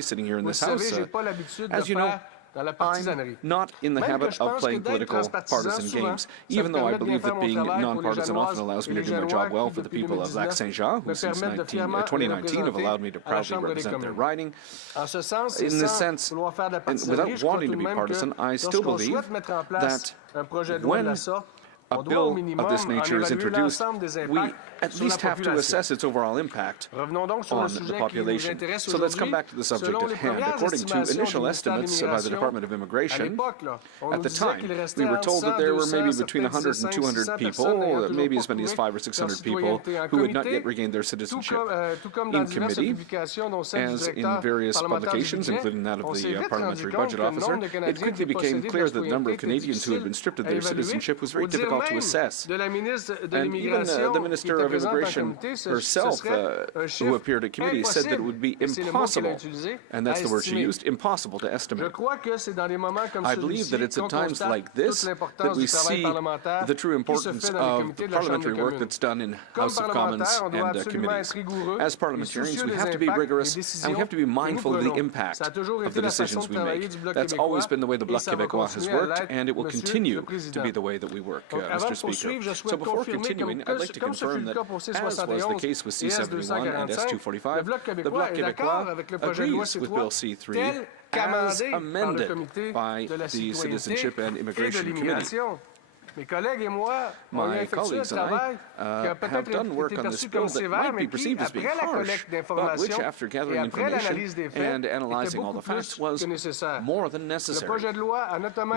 sitting here in this House. As you know, I'm not in the habit of playing political partisan games, even though I believe that being nonpartisan often allows me to do my job well for the people of Lac-Saint-Jean, who since 2019 have allowed me to proudly represent their riding. In this sense, and without wanting to be partisan, I still believe that when a bill of this nature is introduced, we at least have to assess its overall impact on the population. So let's come back to the subject at hand. According to initial estimates by the Department of Immigration, at the time, we were told that there were maybe between 100 and 200 people, maybe as many as 500 or 600 people, who had not yet regained their citizenship. In committee, as in various publications, including that of the Parliamentary Budget Officer, it quickly became clear that the number of Canadians who had been stripped of their citizenship was very difficult to assess. And even the Minister of Immigration herself, who appeared at committee, said that it would be impossible, and that's the word she used, impossible to estimate. I believe that it's at times like this that we see the true importance of the parliamentary work that's done in House of Commons and committees. As parliamentarians, we have to be rigorous and we have to be mindful of the impact of the decisions we make. That's always been the way the Bloc Québécois has worked, and it will continue to be the way that we work, Mr. Speaker. So before continuing, I'd like to confirm that, as was the case with C-71 and S-245, the Bloc Québécois agrees with Bill C-3 as amended by the Citizenship and Immigration Committee. My colleagues and I have done work on this bill that might be perceived as being harsh, but which, after gathering information and analyzing all the facts, was more than necessary. In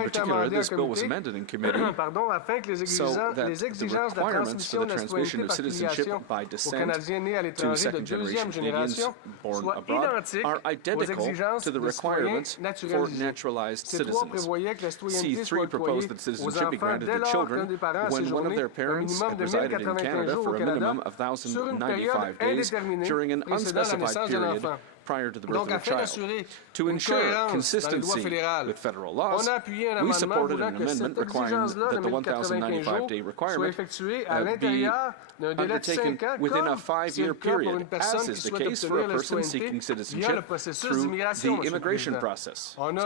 particular, this bill was amended in committee so that the requirements for the transmission of citizenship by descent to second-generation Canadians born abroad are identical to the requirements for naturalized citizens. C-3 proposed that citizenship be granted to children when one of their parents had resided in Canada for a minimum of 1,095 days during an unspecified period prior to the birth of a child. To ensure consistency with federal laws, we supported an amendment requiring that the 1,095-day requirement be undertaken within a 5-year period, as is the case for a person seeking citizenship through the immigration process. We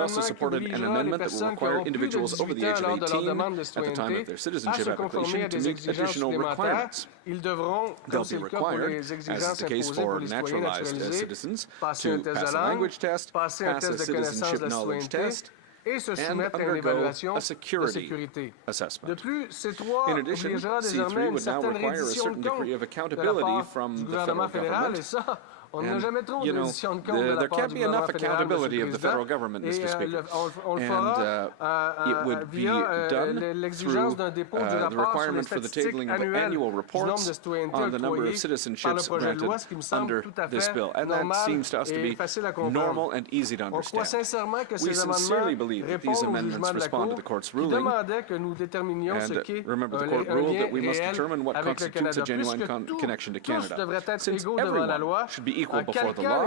also supported an amendment that will require individuals over the age of 18 at the time of their citizenship application to meet additional requirements. They'll be required, as is the case for naturalized citizens, to pass a language test, pass a citizenship knowledge test, and undergo a security assessment. In addition, C-3 would now require a certain degree of accountability from the federal government. And, you know, there can't be enough accountability of the federal government, Mr. Speaker. And it would be done through the requirement for the tabling of annual reports on the number of citizenships granted under this bill. And that seems to us to be normal and easy to understand. We sincerely believe that these amendments respond to the Court's ruling. And remember, the Court ruled that we must determine what constitutes a genuine connection to Canada, since everyone should be equal before the law.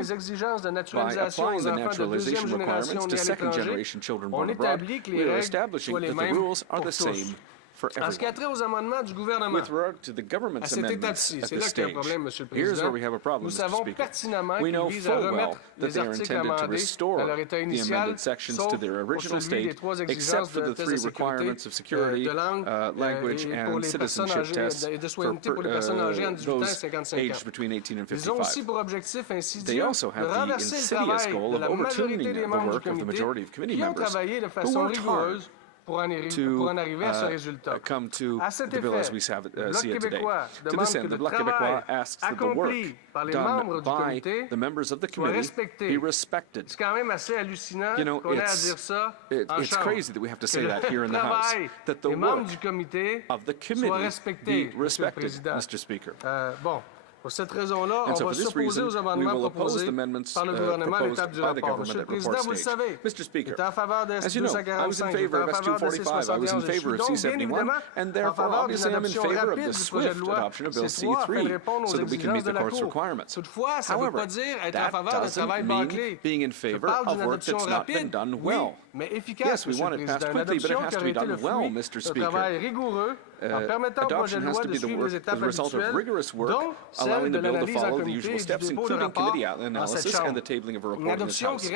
By applying the naturalization requirements to second-generation children born abroad, we are establishing that the rules are the same for everyone. With regard to the government's amendments at this stage, here's where we have a problem, Mr. Speaker. We know full well that they are intended to restore the amended sections to their original state, except for the 3 requirements of security, language, and citizenship tests for those aged between 18 and 55. They also have the insidious goal of overturning the work of the majority of committee members who worked hard to come to the bill as we see it today. To this end, the Bloc Québécois asks that the work done by the members of the committee be respected. You know, it's crazy that we have to say that here in the House, that the work of the committee be respected, Mr. Speaker. And so for this reason, we will oppose the amendments proposed by the government at report stage. Mr. Speaker, as you know, I was in favor of S-245, I was in favor of C-71, and therefore, obviously, I'm in favor of the swift adoption of Bill C-3 so that we can meet the Court's requirements. However, that doesn't mean being in favor of work that's not been done well. Yes, we want it passed quickly, but it has to be done well, Mr. Speaker. adoption has to be the result of rigorous work, allowing the bill to follow the usual steps, including committee analysis and the tabling of a report in this House.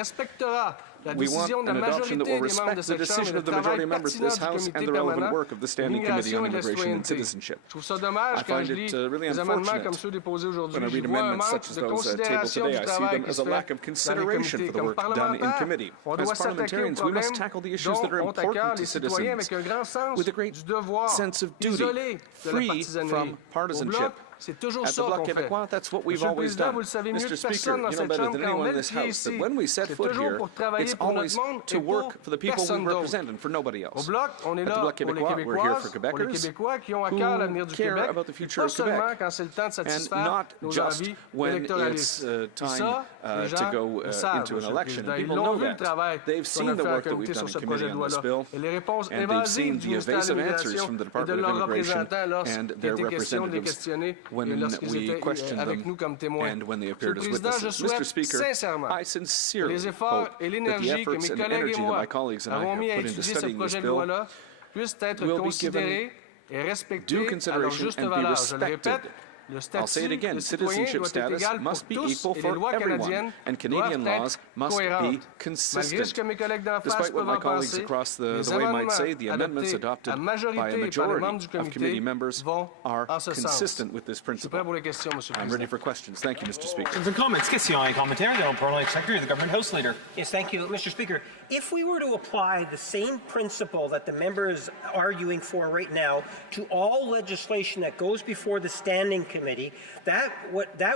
We want an adoption that will respect the decision of the majority of members of this House and the relevant work of the Standing Committee on Immigration and Citizenship. I find it really unfortunate when I read amendments such as those tabled today. I see them as a lack of consideration for the work done in committee. As parliamentarians, we must tackle the issues that are important to citizens with a great sense of duty, free from partisanship. At the Bloc Québécois, that's what we've always done. Mr. Speaker, you know better than anyone in this House that when we set foot here, it's always to work for the people we represent and for nobody else. At the Bloc Québécois, we're here for Quebecers who care about the future of Quebec, and not just when it's time to go into an election. And people know that. They've seen the work that we've done in committee on this bill, and they've seen the evasive answers from the Department of Immigration and their representatives when we question them and when they appear as witnesses. Mr. Speaker, I sincerely hope that the efforts and energy that my colleagues and I have put into studying this bill will be given due consideration and be respected. I'll say it again, citizenship status must be equal for everyone, and Canadian laws must be consistent. Despite what my colleagues across the way might say, the amendments adopted by a majority of committee members are consistent with this principle. I'm ready for questions. Thank you, Mr. Speaker. Questions and comments. Question et commentaire de Parliament Secretary of the Government House Leader. Yes, thank you, Mr. Speaker. If we were to apply the same principle that the members are arguing for right now to all legislation that goes before the Standing Committee, that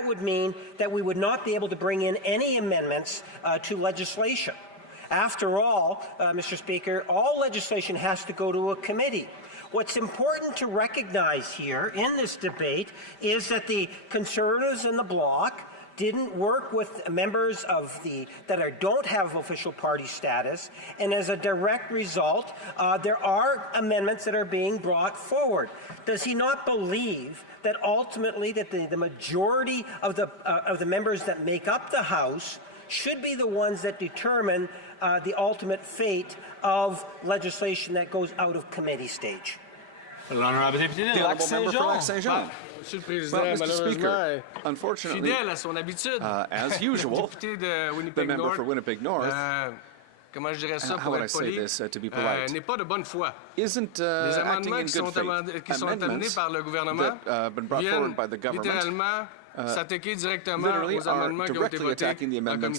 would mean that we would not be able to bring in any amendments to legislation. After all, Mr. Speaker, all legislation has to go to a committee. What's important to recognize here in this debate is that the Conservatives in the Bloc didn't work with members of that don't have official party status, and as a direct result, there are amendments that are being brought forward. Does he not believe that ultimately that the majority of the members that make up the House should be the ones that determine the ultimate fate of legislation that goes out of committee stage? The honourable member for Lac-Saint-Jean. Monsieur le Président, Mr. Speaker, unfortunately, as usual, the member for Winnipeg North, comment je dirais ça how would I say this to be polite, n'est pas de bonne foi. Isn't acting in good faith. Qui sont amenés par le gouvernement viennent littéralement s'attaquer directement aux amendements qui ont été votés en comité. Donc,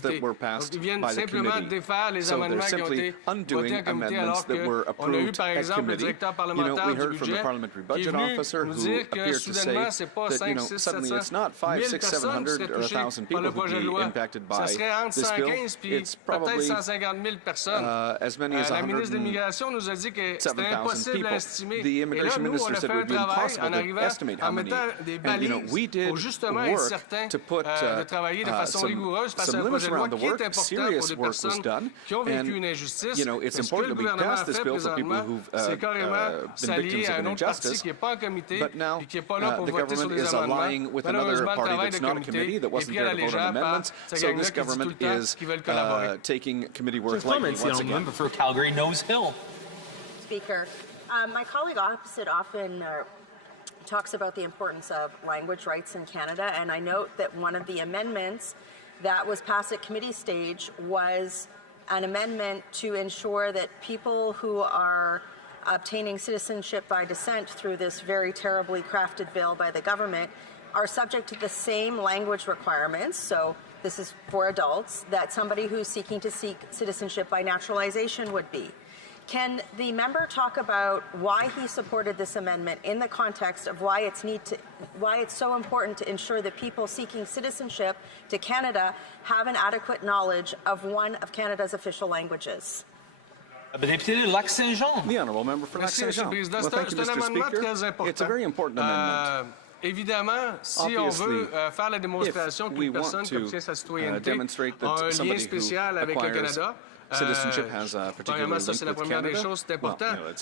ils viennent simplement défaire les amendements qui ont été votés en comité, alors qu'on a eu, par exemple, le directeur parlementaire du budget qui est venu nous dire que soudainement, ce n'est pas 5, 6, 700 000 personnes qui seraient touchées par le projet de loi. Ça serait entre 115 et peut-être 150 000 personnes. La ministre de l'Immigration nous a dit que c'était impossible à estimer. Et là, nous, on a fait un travail en arrivant en mettant des balises pour justement être certain de travailler de façon rigoureuse face à un projet de loi qui est important pour des personnes qui ont vécu une injustice. Ce que le gouvernement a fait présentement, c'est carrément s'allier à un autre parti qui n'est pas en comité et qui n'est pas là pour voter sur des amendements. Malheureusement, le travail de comité est pris à la légère par cette gang-là qui dit tout le temps qu'ils veulent collaborer. Member for Calgary, Nose Hill. Speaker, my colleague opposite often talks about the importance of language rights in Canada, and I note that one of the amendments that was passed at committee stage was an amendment to ensure that people who are obtaining citizenship by descent through this very terribly crafted bill by the government are subject to the same language requirements, so this is for adults, that somebody who's seeking to seek citizenship by naturalization would be. Can the member talk about why he supported this amendment in the context of why it's so important to ensure that people seeking citizenship to Canada have an adequate knowledge of one of Canada's official languages? The honourable member for Lac-Saint-Jean. Well, thank you, Mr. Speaker. It's a very important amendment. Évidemment, si on veut faire la démonstration qu'une personne qui obtient sa citoyenneté a un lien spécial avec le Canada, citizenship has a particular link with Canada.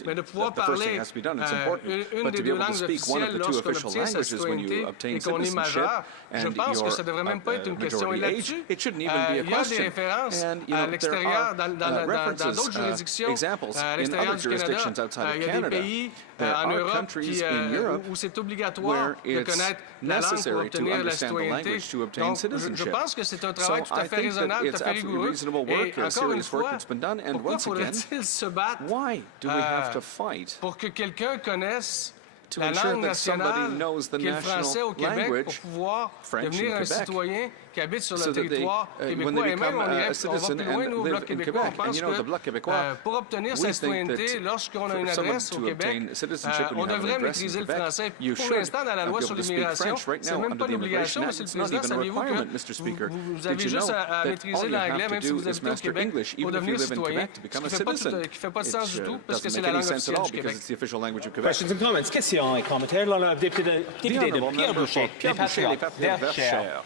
Mais de pouvoir the first parler thing has to be done. It's important. une But des to be deux able to langues speak one of the two officielles official lorsqu'on obtient sa languages when you citoyenneté obtain et qu'on est citizenship majeur, je and pense que ça ne devrait même pas être une question. Et majority age, là-dessus, it shouldn't even be a il y a des question. références And à l'extérieur, dans references, d'autres juridictions, examples à in l'extérieur other du Canada. jurisdictions outside of Il y a des Canada. pays There en are Europe countries in Europe où c'est obligatoire where de it's connaître la langue pour necessary to obtenir la understand the citoyenneté. language to obtain Donc, je citizenship. pense que c'est un So travail tout à I fait think that raisonnable, it's tout à fait absolutely rigoureux. reasonable Et work, encore une serious work fois, that's been done. And pourquoi once again, faudrait-il se battre why do we have to fight pour que quelqu'un connaisse to la ensure langue that somebody nationale knows the qui est le français au national Québec pour language, pouvoir French devenir in un Quebec, citoyen qui habite sur le so that they, territoire when québécois? they Et même, become on va a plus citizen loin, nous, au and Bloc live in québécois, on Quebec. And pense you know, the Bloc Québécois, que pour obtenir we sa think citoyenneté, that lorsqu'on a for une someone adresse au to Québec, obtain citizenship when on you have an devrait address in maîtriser le Quebec, français. you Pour should l'instant, dans la be loi able sur to speak l'immigration, French right c'est now même under pas the une obligation, Immigration Act. Monsieur le It's not Président. even a Saviez-vous requirement, que Mr. Speaker. vous avez Did you juste know à that maîtriser all you have l'anglais, to même si do vous is habitez au master Québec, English, pour even if you devenir live in citoyen, Quebec, to ce become qui a fait citizen? pas de sens du tout, parce que Doesn't c'est make la any langue sense at officielle all du because Québec. it's the official language of Quebec. Questions and comments. Questions et commentaires. Le député de Pierre Boucher, les Patriotes, Verchères.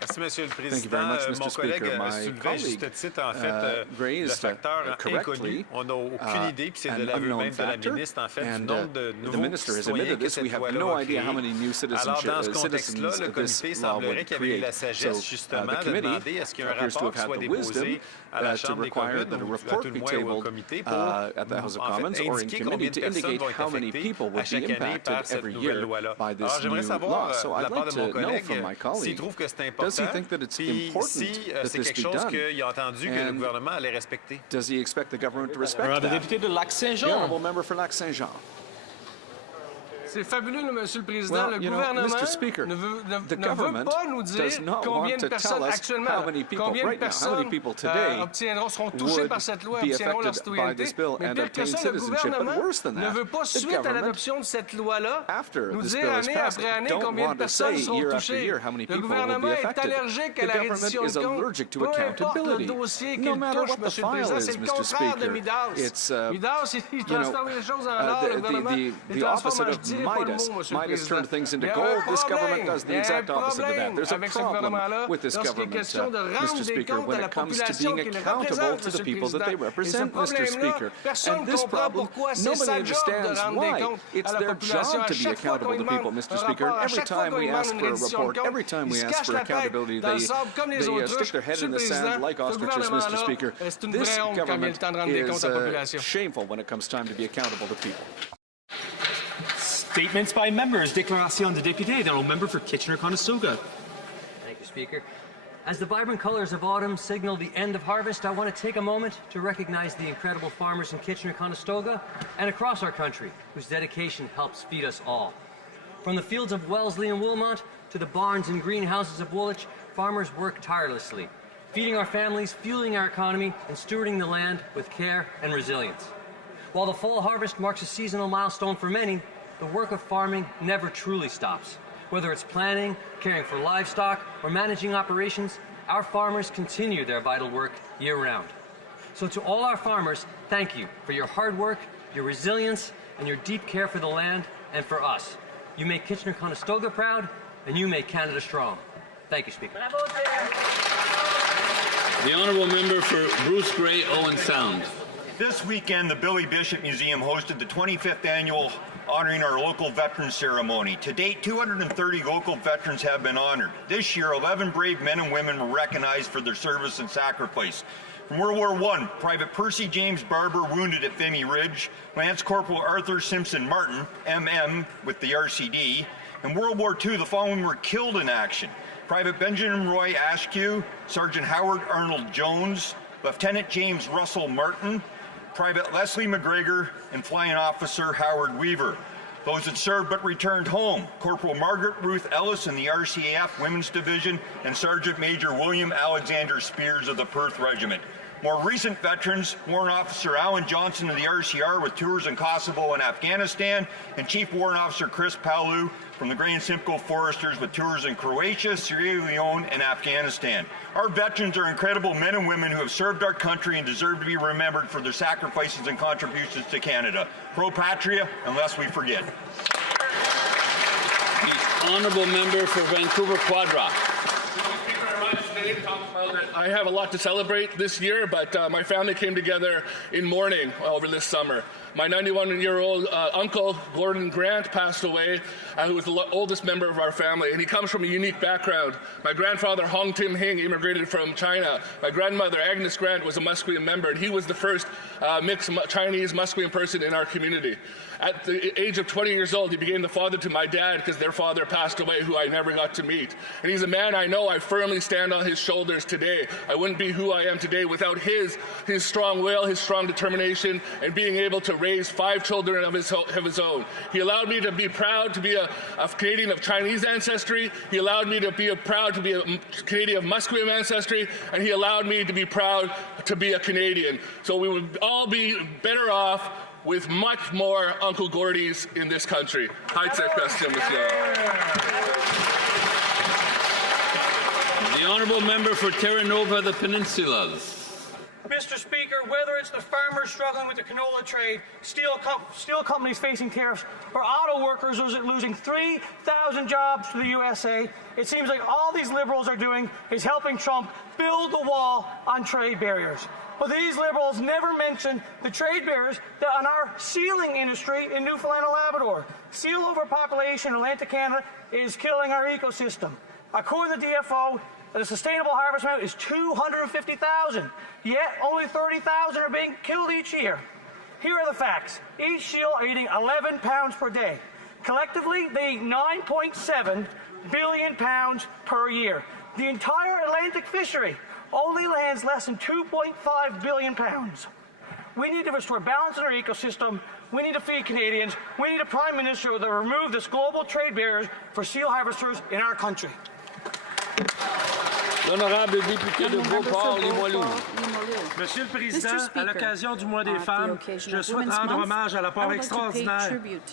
Merci, Monsieur le Thank you Président. very much, Mon Mr. collègue Speaker. My soulevait à juste colleague titre, en fait, le raised facteur inconnu. On n'a aucune idée, puis c'est de l'aveu unknown même de la factor, ministre, en fait, du and nombre de the nouveaux minister has citoyens admitted que this. We cette have loi-là no va idea how créer. many new Alors, dans ce citizens contexte-là, le this comité law semblerait would qu'il avait eu create. la sagesse, So, justement, the de committee demander est-ce qu'il y a un appears to rapport have qui had soit the wisdom déposé à la to Chambre des require communes, that a ou à report tout le be moins au tabled comité, pour at the House of en Commons fait or in indiquer committee combien de to personnes indicate vont être how many affectées people à would be chaque année impacted par cette every nouvelle year loi-là. by this Alors, j'aimerais new savoir, law. So de la I'd part like de mon to know collègue, from my s'il colleague, trouve que c'est does he important, think that it's puis important si that c'est this quelque be chose done? qu'il a entendu que le And gouvernement allait respecter. does he expect the government to respect Le that? député de The Lac-Saint-Jean. honourable member for Lac-Saint-Jean. C'est fabuleux, Monsieur le Président. Well, Le you know, gouvernement Mr. Speaker, ne veut the government pas nous dire does not combien want de to personnes tell us actuellement, how many people combien de right now, how personnes many people today seront touchées would par cette loi, be obtiendront leur affected by citoyenneté. this bill Mais and pire que obtain ça, le citizenship. But gouvernement worse than ne that, veut pas, the suite à government, l'adoption de cette loi-là, after nous this dire bill is année passed, après année don't combien de want to personnes say seront year after touchées. year how many Le people will gouvernement be est affected. allergique The à la government reddition is de comptes. allergic to Peu importe le accountability. dossier No qu'il matter touche, what the Monsieur le file Président, is, c'est le Mr. contraire de Speaker. Midas. It's, Midas, il transforme les choses en or, le gouvernement the opposite of Midas. Midas turned things into gold. This government does the exact opposite of that. There's a problem with this government, Mr. Speaker, when it comes to being accountable to the people that they represent, Mr. Speaker. And this problem, nobody understands why. It's their job to be accountable to people, Mr. Speaker. And every time we ask for a report, every time we ask for accountability, they stick their head in the sand like ostriches, Mr. Speaker. This government is shameful when it comes time to be accountable to people. Statements by members. Déclaration de député. The honourable member for Kitchener-Conestoga. Thank you, Speaker. As the vibrant colors of autumn signal the end of harvest, I want to take a moment to recognize the incredible farmers in Kitchener-Conestoga and across our country whose dedication helps feed us all. From the fields of Wellesley and Wilmot to the barns and greenhouses of Woolwich, farmers work tirelessly, feeding our families, fueling our economy, and stewarding the land with care and resilience. While the fall harvest marks a seasonal milestone for many, the work of farming never truly stops. Whether it's planting, caring for livestock, or managing operations, our farmers continue their vital work year-round. So to all our farmers, thank you for your hard work, your resilience, and your deep care for the land and for us. You make Kitchener-Conestoga proud, and you make Canada strong. Thank you, Speaker. The honourable member for Bruce Grey, Owen Sound. This weekend, the Billy Bishop Museum hosted the 25th annual honoring our local veterans ceremony. To date, 230 local veterans have been honored. This year, 11 brave men and women were recognized for their service and sacrifice. From World War I, Private Percy James Barber, wounded at Vimy Ridge, Lance Corporal Arthur Simpson Martin, MM, with the RCD. In World War II, the following were killed in action: Private Benjamin Roy Askew, Sergeant Howard Arnold Jones, Lieutenant James Russell Martin, Private Leslie McGregor, and Flying Officer Howard Weaver. Those that served but returned home: Corporal Margaret Ruth Ellis in the RCAF Women's Division, and Sergeant Major William Alexander Spears of the Perth Regiment. More recent veterans: Warrant Officer Alan Johnson of the RCR with tours in Kosovo and Afghanistan, and Chief Warrant Officer Chris Palu from the Grand Simcoe Foresters with tours in Croatia, Sierra Leone, and Afghanistan. Our veterans are incredible men and women who have served our country and deserve to be remembered for their sacrifices and contributions to Canada. Pro Patria, unless we forget. The honourable member for Vancouver Quadrock. today to talk about that I have a lot to celebrate this year, but my family came together in mourning over this summer. My 91-year-old uncle, Gordon Grant, passed away, who was the oldest member of our family, and he comes from a unique background. My grandfather, Hong Tim Hing, immigrated from China. My grandmother, Agnes Grant, was a Musqueam member, and he was the first mixed Chinese Musqueam person in our community. At the age of 20 years old, he became the father to my dad because their father passed away, who I never got to meet. And he's a man I know I firmly stand on his shoulders today. I wouldn't be who I am today without his strong will, his strong determination, and being able to raise 5 children of his own. He allowed me to be proud to be a Canadian of Chinese ancestry. He allowed me to be proud to be a Canadian of Musqueam ancestry, and he allowed me to be proud to be a Canadian. So we would all be better off with much more Uncle Gordys in this country. The honourable member for Terra Nova, the Peninsulas. Mr. Speaker, whether it's the farmers struggling with the canola trade, steel companies facing tariffs, or auto workers losing 3,000 jobs to the USA, it seems like all these Liberals are doing is helping Trump build the wall on trade barriers. But these Liberals never mention the trade barriers that on our sealing industry in Newfoundland and Labrador. Seal overpopulation in Atlantic Canada is killing our ecosystem. According to the DFO, the sustainable harvest amount is 250,000, yet only 30,000 are being killed each year. Here are the facts. Each seal are eating 11 pounds per day. Collectively, they eat 9.7 billion pounds per year. The entire Atlantic fishery only lands less than 2.5 billion pounds. We need to restore balance in our ecosystem. We need to feed Canadians. We need a Prime Minister that will remove this global trade barriers for seal harvesters in our country. L'honorable député de Beauport-Limoilou. Monsieur le Président, à l'occasion du mois des femmes, je souhaite rendre hommage à l'apport extraordinaire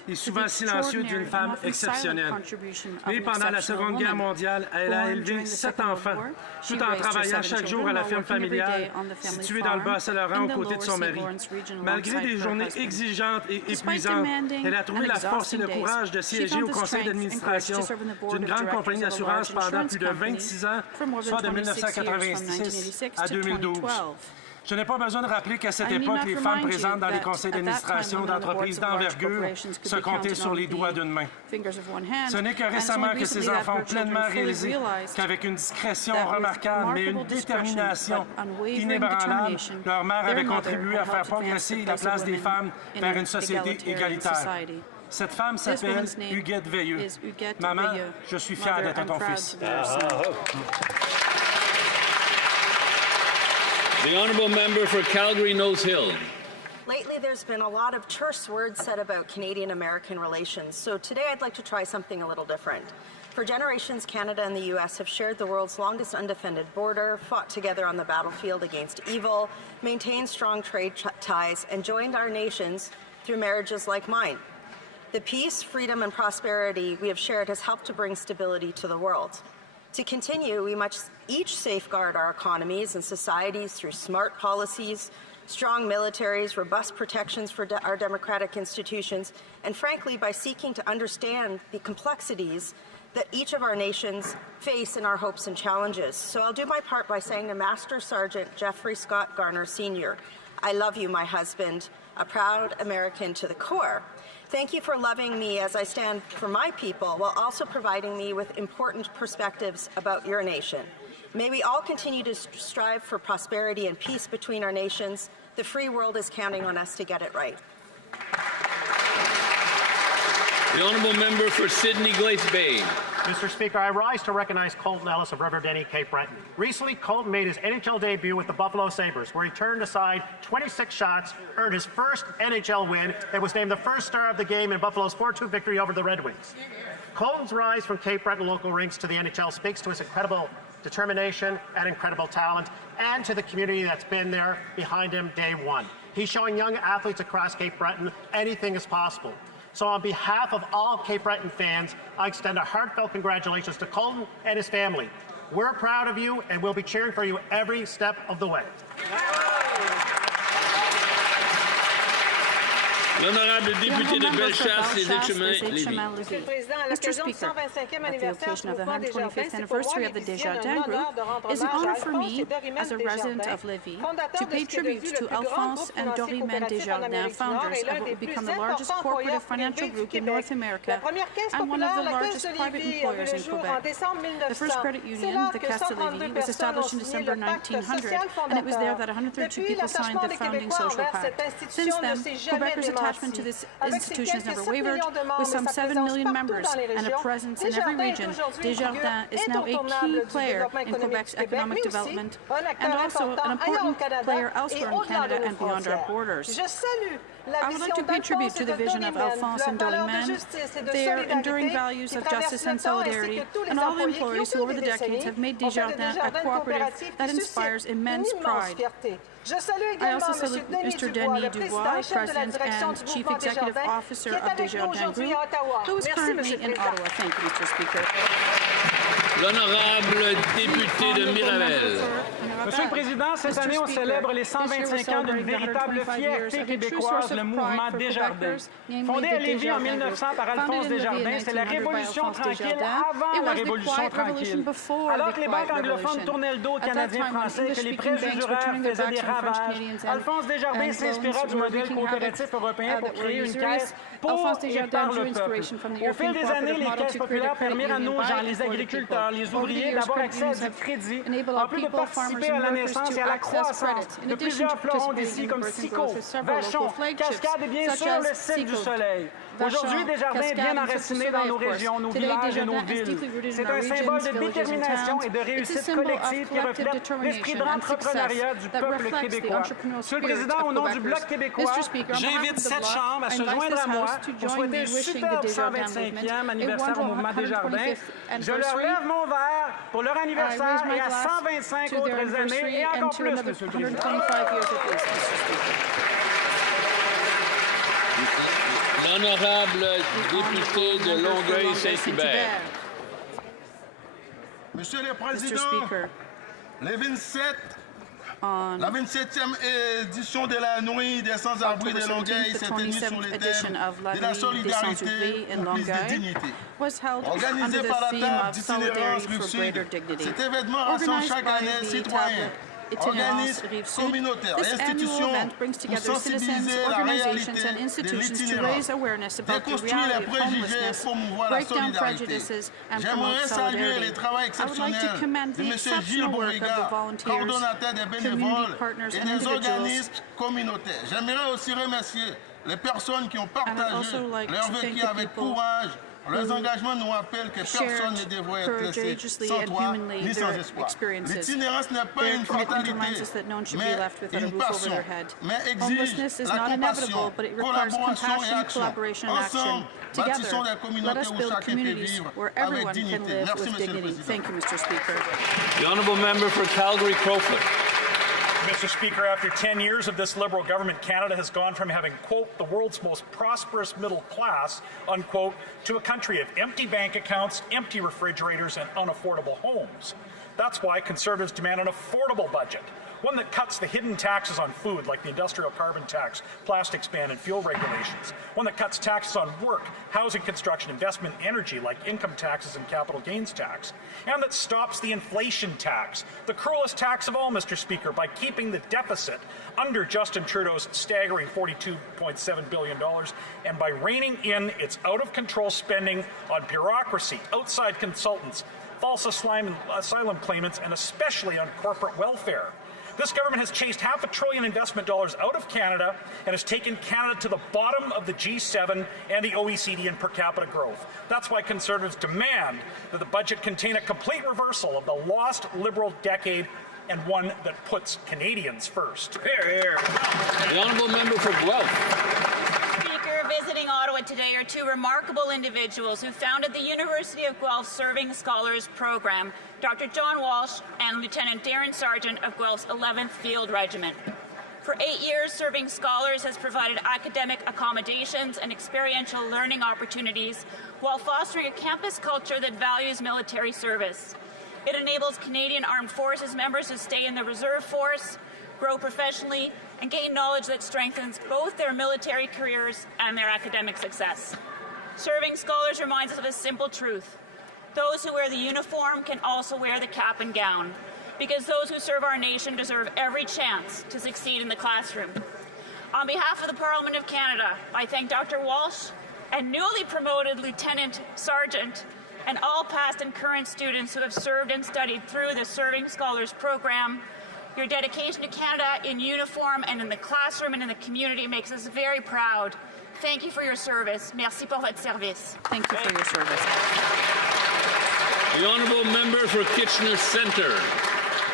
et souvent silencieux d'une femme exceptionnelle. Née pendant la Seconde Guerre mondiale, elle a élevé 7 enfants, tout en travaillant chaque jour à la ferme familiale située dans le Bas-Saint-Laurent aux côtés de son mari. Malgré des journées exigeantes et épuisantes, elle a trouvé la force et le courage de siéger au conseil d'administration d'une grande compagnie d'assurance pendant plus de 26 ans, soit de 1986 à 2012. Je n'ai pas besoin de rappeler qu'à cette époque, les femmes présentes dans les conseils d'administration d'entreprises d'envergure se comptaient sur les doigts d'une main. Ce n'est que récemment que ces enfants ont pleinement réalisé qu'avec une discrétion remarquable mais une détermination inébranlable, leur mère avait contribué à faire progresser la place des femmes vers une société égalitaire. Cette femme s'appelle Huguette Veilleux. Maman, je suis fière d'être ton fils. The honourable member for Calgary-Nose Hill. Lately, there's been a lot of terse words said about Canadian-American relations, so today I'd like to try something a little different. For generations, Canada and the U.S. have shared the world's longest undefended border, fought together on the battlefield against evil, maintained strong trade ties, and joined our nations through marriages like mine. The peace, freedom, and prosperity we have shared has helped to bring stability to the world. To continue, we must each safeguard our economies and societies through smart policies, strong militaries, robust protections for our democratic institutions, and frankly, by seeking to understand the complexities that each of our nations face in our hopes and challenges. So I'll do my part by saying to Master Sergeant Jeffrey Scott Garner Sr., I love you, my husband, a proud American to the core. Thank you for loving me as I stand for my people while also providing me with important perspectives about your nation. May we all continue to strive for prosperity and peace between our nations. The free world is counting on us to get it right. The honourable member for Sydney-Glace Bay. Mr. Speaker, I rise to recognize Colton Ellis of River Denny, Cape Breton. Recently, Colton made his NHL debut with the Buffalo Sabres, where he turned aside 26 shots, earned his first NHL win, and was named the first star of the game in Buffalo's 4-2 victory over the Red Wings. Colton's rise from Cape Breton local rinks to the NHL speaks to his incredible determination and incredible talent, and to the community that's been there behind him day one. He's showing young athletes across Cape Breton anything is possible. So on behalf of all Cape Breton fans, I extend a heartfelt congratulations to Colton and his family. We're proud of you, and we'll be cheering for you every step of the way. L'honorable député de Bellechasse, les Échemins, Monsieur le Président, à l'occasion du 125e anniversaire du mouvement Desjardins, c'est pour moi, les visiteurs, un honneur de rendre hommage à Alphonse et Dorimène Desjardins, fondateurs de ce qui est devenu le plus grand groupe financier coopératif en Amérique du Nord et l'un des plus importants employeurs privés du Québec. La première caisse populaire, la Caisse de Lévis, a vu le jour en décembre 1900. C'est là que 132 personnes ont signé le pacte social fondateur. Depuis, l'attachement des Québécois envers cette institution ne s'est jamais démenti. Avec ses quelques 7 millions de membres et sa présence partout dans les régions, Desjardins est aujourd'hui une figure incontournable du développement économique du Québec, mais aussi un acteur important ailleurs au Canada et au-delà de nos frontières. Je salue la vision d'Alphonse et de Dorimène, leurs valeurs de justice et de solidarité qui traversent le temps ainsi que tous les employés qui, au cours des décennies, ont fait de Desjardins une coopérative qui suscite une immense fierté. Je salue également M. Denis Dubois, le président et chef de la direction du mouvement Desjardins, qui est avec nous aujourd'hui à Ottawa. Merci, M. le Président. L'honorable député de Mirabel. Monsieur le Président, cette année, on célèbre les 125 ans d'une véritable fierté québécoise, le mouvement Desjardins. Fondé à Lévis en 1900 par Alphonse Desjardins, c'est la Révolution tranquille avant la Révolution tranquille. Alors que les banques anglophones tournaient le dos aux Canadiens français et que les prêts usuraires faisaient des ravages, Alphonse Desjardins s'inspira du modèle coopératif européen pour créer une caisse pour et par le peuple. Au fil des années, les caisses populaires permirent à nos gens, les agriculteurs, les ouvriers, d'avoir accès à du crédit, en plus de participer à la naissance et à la croissance de plusieurs fleurons d'ici comme Sico, Vachon, Cascade et bien sûr le Cirque du Soleil. Aujourd'hui, Desjardins est bien enraciné dans nos régions, nos villages et nos villes. C'est un symbole de détermination et de réussite collective qui reflète l'esprit d'entrepreneuriat du peuple québécois. Monsieur le Président, au nom du Bloc québécois, j'invite cette Chambre à se joindre à moi pour souhaiter un superbe 125e anniversaire au mouvement Desjardins. Je leur lève mon verre pour leur anniversaire et à 125 autres années et encore plus, Monsieur le Président. L'honorable député de Longueuil-Saint-Hubert. Monsieur le Président, la 27e édition de la Nuit des Sans-Abri de Longueuil s'est tenue sur le thème de la solidarité pour plus de dignité. Organisé par la table d'itinérance Rive-Sud, cet événement rassemble chaque année citoyens, organismes communautaires et institutions pour sensibiliser la réalité de l'itinérance, déconstruire les préjugés, promouvoir la solidarité. J'aimerais saluer le travail exceptionnel de M. Gilles Bourriga, coordonnateur des bénévoles et des organismes communautaires. J'aimerais aussi remercier les personnes qui ont partagé leur vécu avec courage. Leurs engagements nous rappellent que personne ne devrait être laissé sans toit ni sans espoir. L'itinérance n'est pas une fatalité, mais une passion, mais exige la compassion, collaboration et action. Ensemble, bâtissons des communautés où chacun peut vivre avec dignité. Merci, Monsieur le Président. The honourable member for Calgary-Crowfoot. Mr. Speaker, after 10 years of this Liberal government, Canada has gone from having, quote, the world's most prosperous middle class, unquote, to a country of empty bank accounts, empty refrigerators, and unaffordable homes. That's why Conservatives demand an affordable budget, one that cuts the hidden taxes on food like the industrial carbon tax, plastics ban, and fuel regulations, one that cuts taxes on work, housing construction, investment, energy like income taxes and capital gains tax, and that stops the inflation tax, the cruelest tax of all, Mr. Speaker, by keeping the deficit under Justin Trudeau's staggering $42.7 billion and by reining in its out-of-control spending on bureaucracy, outside consultants, false asylum claimants, and especially on corporate welfare. This government has chased $500 billion investment dollars out of Canada and has taken Canada to the bottom of the G7 and the OECD in per capita growth. That's why Conservatives demand that the budget contain a complete reversal of the lost Liberal decade and one that puts Canadians first. Hear, hear. The honourable member for Guelph. Visiting Ottawa today are two remarkable individuals who founded the University of Guelph's Serving Scholars Program, Dr. John Walsh and Lieutenant Darren Sargent of Guelph's 11th Field Regiment. For 8 years, Serving Scholars has provided academic accommodations and experiential learning opportunities while fostering a campus culture that values military service. It enables Canadian Armed Forces members to stay in the Reserve Force, grow professionally, and gain knowledge that strengthens both their military careers and their academic success. Serving scholars reminds us of a simple truth. Those who wear the uniform can also wear the cap and gown, because those who serve our nation deserve every chance to succeed in the classroom. On behalf of the Parliament of Canada, I thank Dr. Walsh and newly promoted Lieutenant Sergeant and all past and current students who have served and studied through the Serving Scholars Program. Your dedication to Canada in uniform and in the classroom and in the community makes us very proud. Thank you for your service. Merci pour votre service. Thank you for your service. The Honourable Member for Kitchener Centre.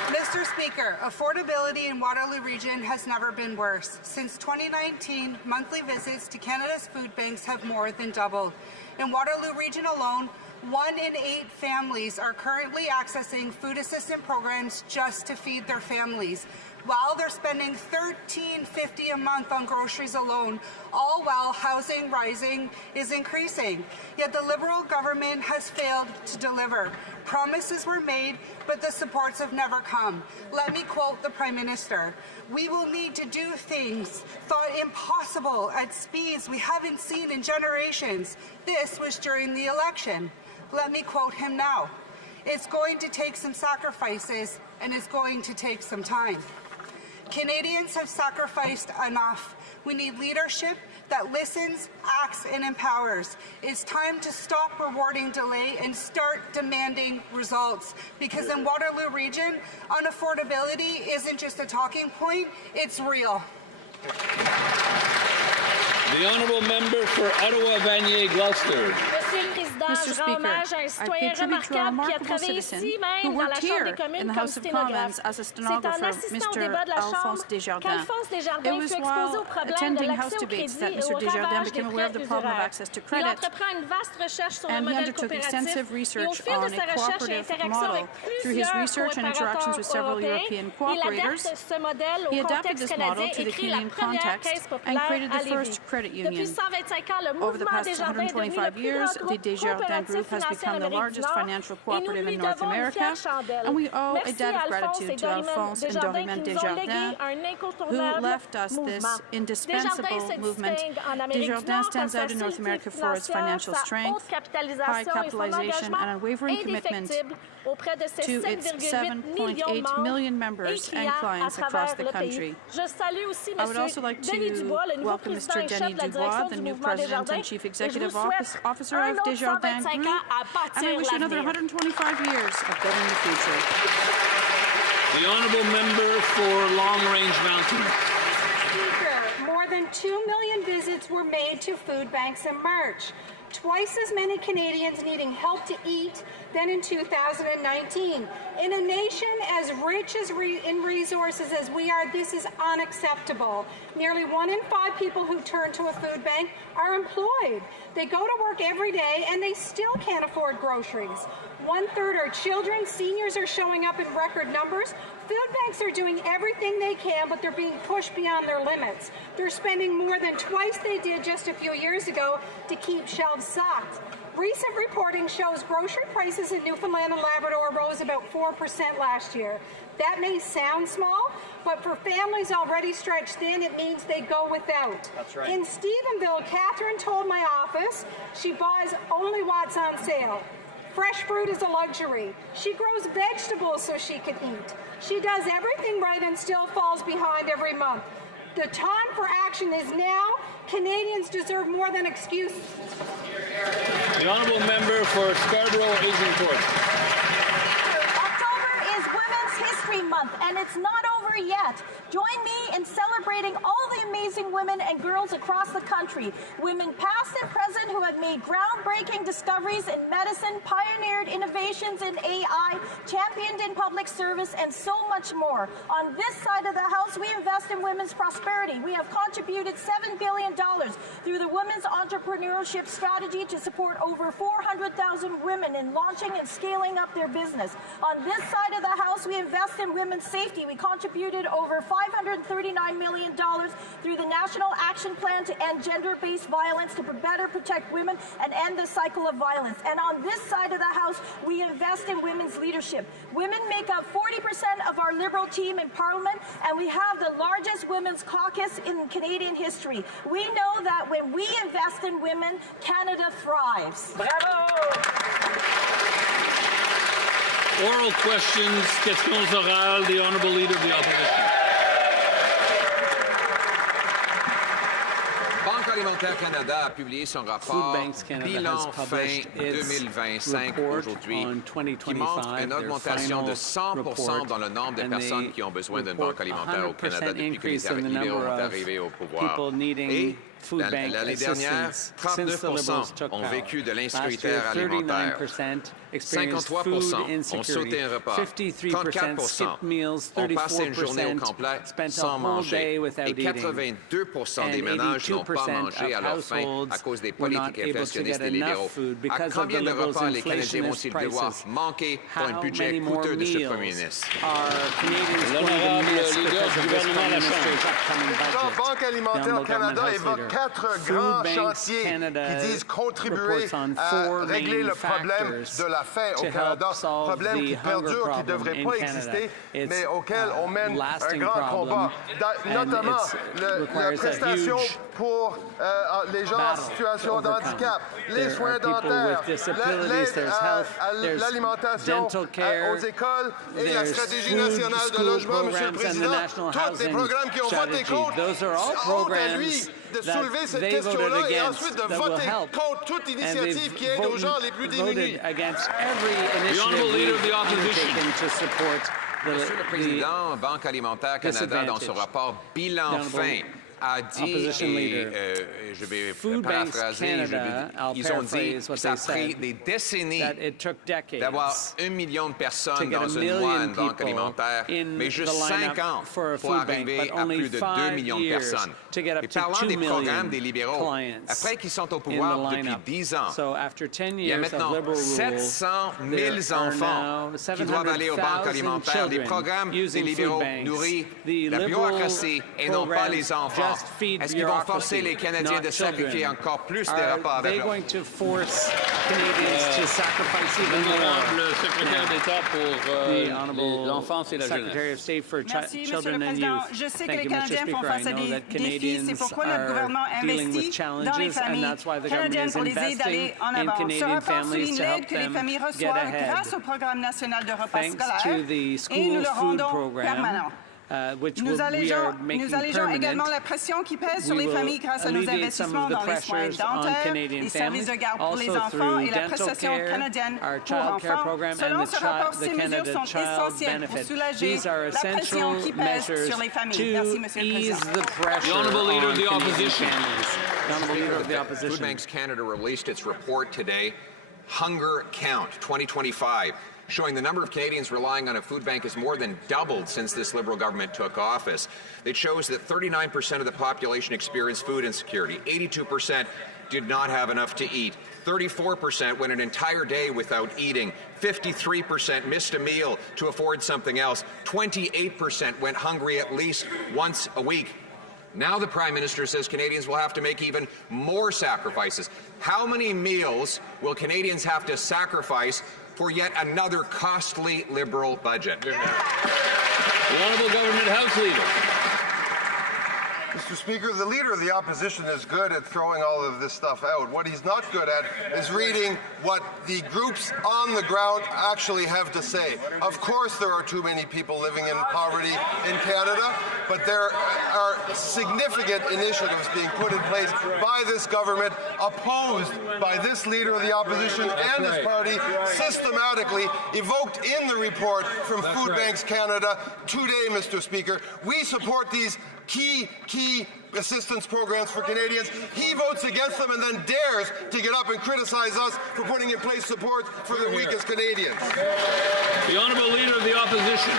Mr. Speaker, affordability in Waterloo Region has never been worse. Since 2019, monthly visits to Canada's food banks have more than doubled. In Waterloo Region alone, 1 in 8 families are currently accessing food assistance programs just to feed their families, while they're spending $13.50 a month on groceries alone, all while housing rising is increasing. Yet the Liberal government has failed to deliver. Promises were made, but the supports have never come. Let me quote the Prime Minister. "We will need to do things thought impossible at speeds we haven't seen in generations." This was during the election. Let me quote him now. "It's going to take some sacrifices, and it's going to take some time." Canadians have sacrificed enough. We need leadership that listens, acts, and empowers. It's time to stop rewarding delay and start demanding results. Because in Waterloo Region, unaffordability isn't just a talking point, it's real. The Honourable Member for Ottawa-Vanier-Gloucester. Mr. Speaker, I pay tribute to a remarkable citizen who worked here in the House of Commons as a stenographer, Mr. Alphonse Desjardins. It was while attending House debates that Mr. Desjardins became aware of the problem of access to credit, and he undertook extensive research on a cooperative model. Through his research and interactions with several European cooperators, he adapted this model to the Canadian context and created the first credit union. Over the past 125 years, the Desjardins Group has become the largest financial cooperative in North America, and we owe a debt of gratitude to Alphonse and Doreen Desjardins, who left us this indispensable movement. Desjardins stands out in North America for its financial strength, high capitalization, and unwavering commitment to its 7.8 million members and clients across the country. I would also like to welcome Mr. Denis Dubois, the new President and Chief Executive Officer of Desjardins Group, and I wish you another 125 years of building the future. The Honourable Member for Long Range Mountain. Speaker, more than 2 million visits were made to food banks in March. Twice as many Canadians needing help to eat than in 2019. In a nation as rich in resources as we are, this is unacceptable. Nearly 1 in 5 people who turn to a food bank are employed. They go to work every day and they still can't afford groceries. 1/3 are children. Seniors are showing up in record numbers. Food banks are doing everything they can, but they're being pushed beyond their limits. They're spending more than twice they did just a few years ago to keep shelves stocked. Recent reporting shows grocery prices in Newfoundland and Labrador rose about 4% last year. That may sound small, but for families already stretched thin, it means they go without. That's right. In Stephenville, Catherine told my office she buys only what's on sale. Fresh fruit is a luxury. She grows vegetables so she can eat. She does everything right and still falls behind every month. The time for action is now. Canadians deserve more than excuses. The Honourable Member for Scarborough-Agincourt. October is Women's History Month, and it's not over yet. Join me in celebrating all the amazing women and girls across the country. Women past and present who have made groundbreaking discoveries in medicine, pioneered innovations in AI, championed in public service, and so much more. On this side of the House, we invest in women's prosperity. We have contributed $7 billion through the Women's Entrepreneurship Strategy to support over 400,000 women in launching and scaling up their business. On this side of the House, we invest in women's safety. We contribute contributed over $539 million through the National Action Plan to end gender-based violence to better protect women and end the cycle of violence. And on this side of the House, we invest in women's leadership. Women make up 40% of our Liberal team in Parliament, and we have the largest women's caucus in Canadian history. We know that when we invest in women, Canada thrives. Bravo! Oral questions, questions orales, the Honourable Leader of the Opposition. Banque alimentaire Canada a publié son rapport bilan fin 2025 aujourd'hui, qui montre une augmentation de 100% dans le nombre de personnes qui ont besoin d'une banque alimentaire au Canada depuis que les libéraux ont arrivé au pouvoir. Et l'année dernière, 39% ont vécu de l'insécurité alimentaire. 53% ont sauté un repas. 34% ont passé une journée au complet sans manger. Et 82% des ménages n'ont pas mangé à leur faim à cause des politiques inflationnistes des libéraux. À combien de repas les Canadiens vont-ils devoir manquer pour un budget coûteux de ce Premier ministre? L'honorable leader du gouvernement La Chambre. La Banque alimentaire Canada évoque 4 grands chantiers qui disent contribuer à régler le problème de la faim au Canada, problème qui perdure, qui ne devrait pas exister, mais auquel on mène un grand combat, notamment la prestation pour les gens en situation de handicap, les soins dentaires, l'aide à l'alimentation aux écoles et la stratégie nationale de logement, Monsieur le Président. Tous les programmes qui ont voté contre, honte à lui de soulever cette question-là et ensuite de voter contre toute initiative qui aide aux gens les plus démunis. The Honourable Leader of the Opposition. Monsieur le Président, Banque alimentaire Canada, dans son rapport bilan fin, a dit, et je vais paraphraser, ils ont dit que ça a pris des décennies d'avoir 1 million de personnes dans une loi, une banque alimentaire, mais juste 5 ans pour arriver à plus de 2 millions de personnes. Et parlant des programmes des libéraux, après qu'ils sont au pouvoir depuis 10 ans, il y a maintenant 700 000 enfants qui doivent aller aux banques alimentaires. Les programmes des libéraux nourrissent la bureaucratie et non pas les enfants. Est-ce qu'ils vont forcer les Canadiens de sacrifier encore plus des repas avec eux? Le secrétaire d'État pour l'enfance et la jeunesse. Merci, Monsieur le Président. Je sais que les Canadiens font face à des défis. C'est pourquoi notre gouvernement investit dans les familles canadiennes pour les aider d'aller en avant. Ce rapport souligne l'aide que les familles reçoivent grâce au programme national de repas scolaires et nous le rendons permanent. Nous allégeons également la pression qui pèse sur les familles grâce à nos investissements dans les soins dentaires, les services de garde pour les enfants et la prestation canadienne pour enfants. Selon ce rapport, ces mesures sont essentielles pour soulager la pression qui pèse sur les familles. Merci, Monsieur le Président. The Honourable Leader of the Opposition. Food Banks Canada released its report today, Hunger Count 2025. Showing the number of Canadians relying on a food bank has more than doubled since this Liberal government took office. It shows that 39% of the population experienced food insecurity, 82% did not have enough to eat, 34% went an entire day without eating, 53% missed a meal to afford something else, 28% went hungry at least once a week. Now the Prime Minister says Canadians will have to make even more sacrifices. How many meals will Canadians have to sacrifice for yet another costly Liberal budget? The Honourable Government House Leader. Mr. Speaker, the Leader of the Opposition is good at throwing all of this stuff out. What he's not good at is reading what the groups on the ground actually have to say. Of course there are too many people living in poverty in Canada, but there are significant initiatives being put in place by this government, opposed by this Leader of the Opposition and his party, systematically evoked in the report from Food Banks Canada today, Mr. Speaker. We support these key assistance programs for Canadians. He votes against them and then dares to get up and criticize us for putting in place support for the weakest Canadians. The Honourable Leader of the Opposition.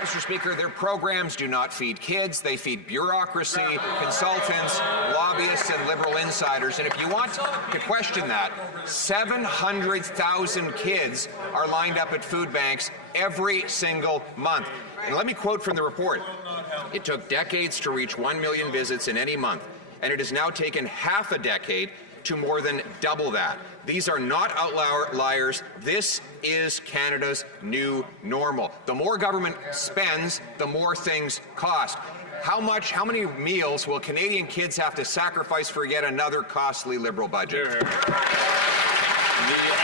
Mr. Speaker, their programs do not feed kids. They feed bureaucracy, consultants, lobbyists, and Liberal insiders. And if you want to question that, 700,000 kids are lined up at food banks every single month. And let me quote from the report. It took decades to reach 1 million visits in any month, and it has now taken half a decade to more than double that. These are not outliers. This is Canada's new normal. The more government spends, the more things cost. How many meals will Canadian kids have to sacrifice for yet another costly Liberal budget? The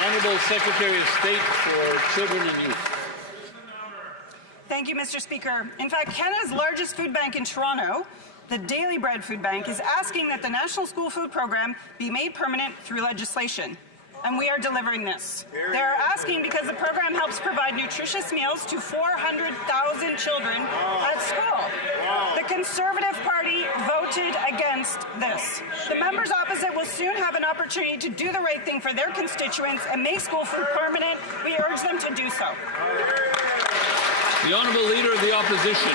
Honourable Secretary of State for Children and Youth. Thank you, Mr. Speaker. In fact, Canada's largest food bank in Toronto, the Daily Bread Food Bank, is asking that the National School Food Program be made permanent through legislation. And we are delivering this. They're asking because the program helps provide nutritious meals to 400,000 children at school. The Conservative Party voted against this. The members opposite will soon have an opportunity to do the right thing for their constituents and make school food permanent. We urge them to do so. The Honourable Leader of the Opposition.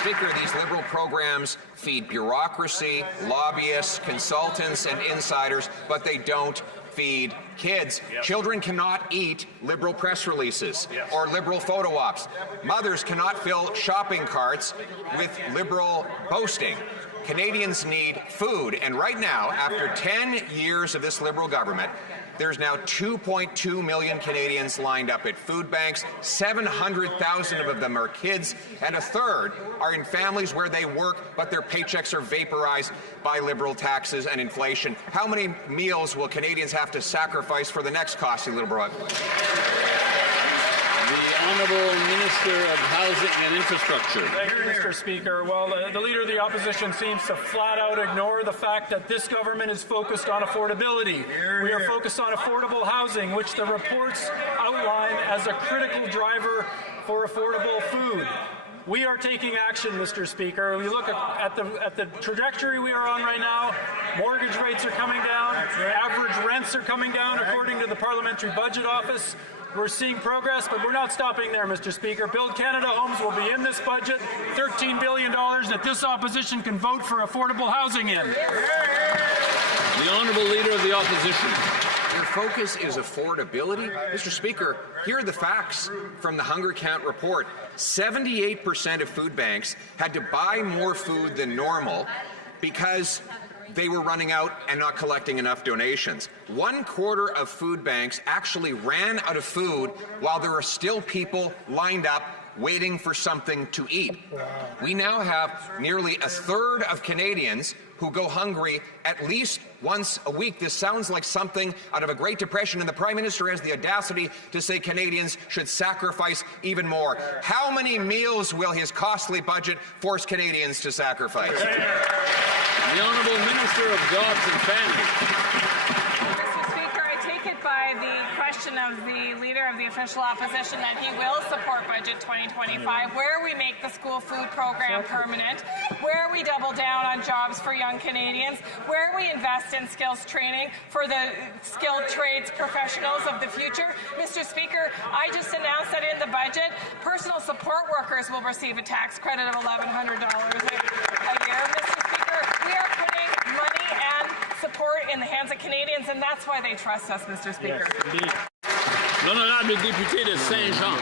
Speaker, these Liberal programs feed bureaucracy, lobbyists, consultants, and insiders, but they don't feed kids. Yep. Children cannot eat Liberal press releases or Liberal photo ops. Mothers cannot fill shopping carts with Liberal boasting. Canadians need food, and right now, after 10 years of this Liberal government, there's now 2.2 million Canadians lined up at food banks. 700,000 of them are kids, and a third are in families where they work, but their paychecks are vaporized by Liberal taxes and inflation. How many meals will Canadians have to sacrifice for the next costly Liberal? The Honourable Minister of Housing and Infrastructure. Thank you, Mr. Speaker. Well, the Leader of the Opposition seems to flat out ignore the fact that this government is focused on affordability. We are focused on affordable housing, which the reports outline as a critical driver for affordable food. We are taking action, Mr. Speaker. We look at the trajectory we are on right now. Mortgage rates are coming down. Average rents are coming down, according to the Parliamentary Budget Office. We're seeing progress, but we're not stopping there, Mr. Speaker. Build Canada homes will be in this budget, $13 billion that this opposition can vote for affordable housing in. The Honourable Leader of the Opposition. Your focus is affordability? Mr. Speaker, here are the facts from the Hunger Count report. 78% of food banks had to buy more food than normal because they were running out and not collecting enough donations. 1/4 of food banks actually ran out of food while there are still people lined up waiting for something to eat. We now have nearly a third of Canadians who go hungry at least once a week. This sounds like something out of a Great Depression, and the Prime Minister has the audacity to say Canadians should sacrifice even more. How many meals will his costly budget force Canadians to sacrifice? The Honourable Minister of Jobs and Family. Mr. Speaker, I take it by the question of the Leader of the Official Opposition that he will support Budget 2025, where we make the school food program permanent, where we double down on jobs for young Canadians, where we invest in skills training for the skilled trades professionals of the future. Mr. Speaker, I just announced that in the budget, personal support workers will receive a tax credit of $1,100 a year. Mr. Speaker, we are putting money and support in the hands of Canadians, and that's why they trust us, Mr. Speaker. L'honorable député de Saint-Jean.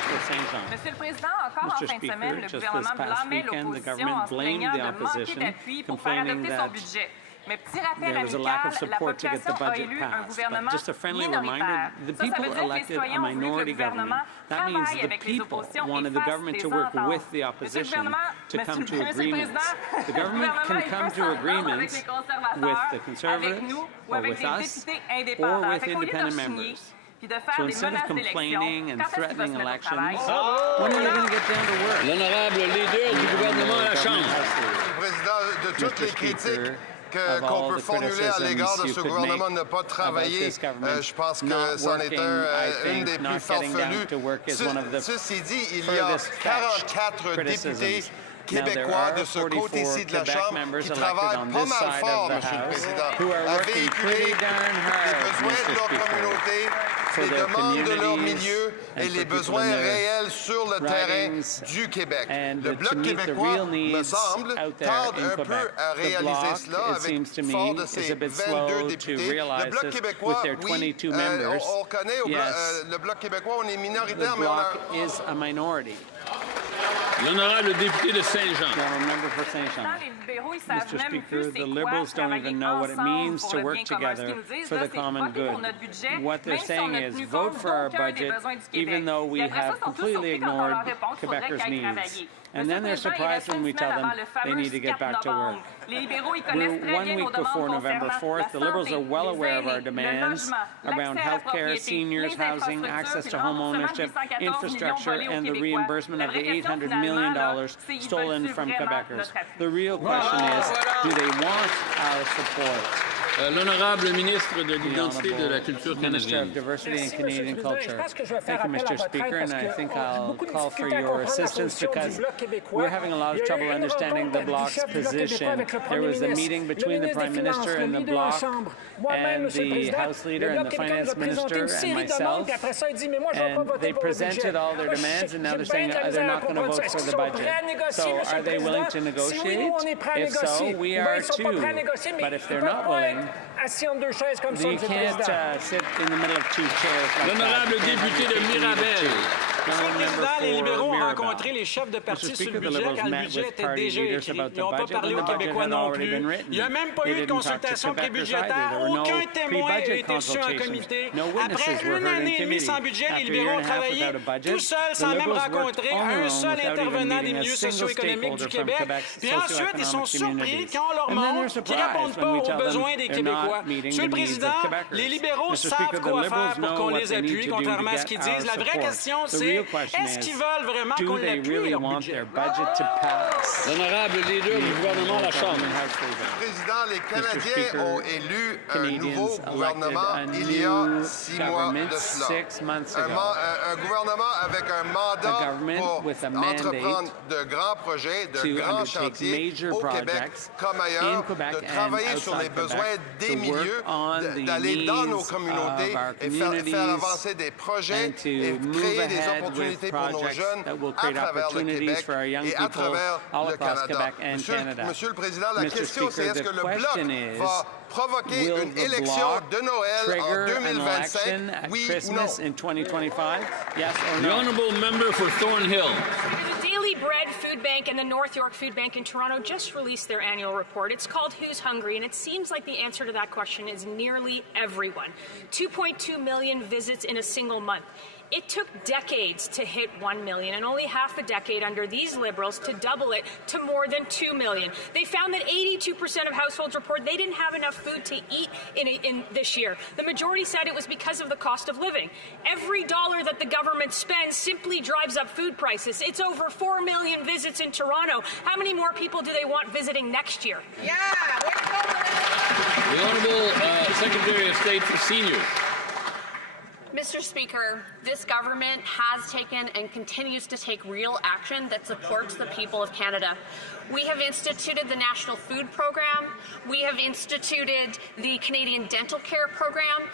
Monsieur le Président, encore en fin de semaine, le gouvernement blâmait l'opposition en se plaignant de manquer d'appui pour faire adopter son budget. Mais petit rappel amical, la population a élu un gouvernement minoritaire. Ça veut dire que les citoyens ont voulu que le gouvernement travaille avec les oppositions et fasse des ententes. Monsieur le gouvernement, Monsieur le Président, le gouvernement est pas s'entendre avec les conservateurs, avec nous ou avec les députés indépendants. Fait qu'au lieu de chigner, puis de faire des menaces d'élection, quand est-ce qu'il va se mettre au travail? L'honorable leader du gouvernement à la Chambre. Président, de toutes les critiques qu'on peut formuler à l'égard de ce gouvernement de ne pas travailler, je pense que c'en est une des plus farfelues. Ceci dit, il y a 44 députés québécois de ce côté-ci de la Chambre qui travaillent pas mal fort, Monsieur le Président, à véhiculer les besoins de leur communauté, les demandes de leur milieu et les besoins réels sur le terrain du Québec. Le Bloc québécois, me semble, tarde un peu à réaliser cela avec fort de ses 22 députés. Le Bloc québécois, oui, on connaît, le Bloc québécois, on est minoritaire, mais on a... L'honorable député de Saint-Jean. Mr. Speaker, the Liberals don't even know what it means to work together for the common good. What they're saying is vote for our budget, even though we have completely ignored Quebecers' needs. And then they're surprised when we tell them they need to get back to work. We're 1 week before November 4th. The Liberals are well aware of our demands around health care, seniors, housing, access to home ownership, infrastructure, and the reimbursement of the $800 million stolen from Quebecers. The real question is, do they want our support? L'honorable ministre de l'Identité de la Culture Minister of canadienne. Diversity and Canadian Culture. Thank you, Mr. Speaker, and I think I'll call for your assistance because we're having a lot of trouble understanding the Bloc's position. There was a meeting between the Prime Minister and the Bloc and the House Leader and the Finance Minister and myself, and they presented all their demands, and now they're saying they're not going to vote for the budget. So are they willing to negotiate? If so, we are too. But if they're not willing, you can't sit in the middle of two chairs. L'honorable député de Mirabel. Monsieur le Président, les libéraux ont rencontré les chefs de parti sur le budget quand le budget était déjà écrit. Ils n'ont pas parlé aux Québécois non plus. Il n'y a même pas eu de consultation prébudgétaire. Aucun témoin n'a été reçu en comité. Après 1 année et demie sans budget, les libéraux ont travaillé tout seuls sans même rencontrer un seul intervenant des milieux socio-économiques du Québec. Puis ensuite, ils sont surpris quand on leur montre qu'ils ne répondent pas aux besoins des Québécois. Monsieur le Président, les libéraux savent quoi faire pour qu'on les appuie, contrairement à ce qu'ils disent. La vraie question, c'est est-ce qu'ils veulent vraiment qu'on l'appuie, leur budget? L'honorable leader du gouvernement de la Chambre. Monsieur le Président, les Canadiens ont élu un nouveau gouvernement il y a 6 mois de cela. Un gouvernement avec un mandat pour entreprendre de grands projets, de grands chantiers au Québec comme ailleurs, de travailler sur les besoins des milieux, d'aller dans nos communautés et faire avancer des projets et créer des opportunités pour nos jeunes à travers le Québec et à travers le Canada. Monsieur le Président, la question c'est est-ce que le Bloc va provoquer une élection de Noël en 2025, oui ou non? The honourable member for Thornhill. The Daily Bread Food Bank and the North York Food Bank in Toronto just released their annual report. It's called Who's Hungry, and it seems like the answer to that question is nearly everyone. 2.2 million visits in a single month. It took decades to hit 1 million and only half a decade under these Liberals to double it to more than 2 million. They found that 82% of households report they didn't have enough food to eat in this year. The majority said it was because of the cost of living. Every dollar that the government spends simply drives up food prices. It's over 4 million visits in Toronto. How many more people do they want visiting next year? The Honourable Secretary of State for Seniors. Mr. Speaker, this government has taken and continues to take real action that supports the people of Canada. We have instituted the National Food Program. We have instituted the Canadian Dental Care Program.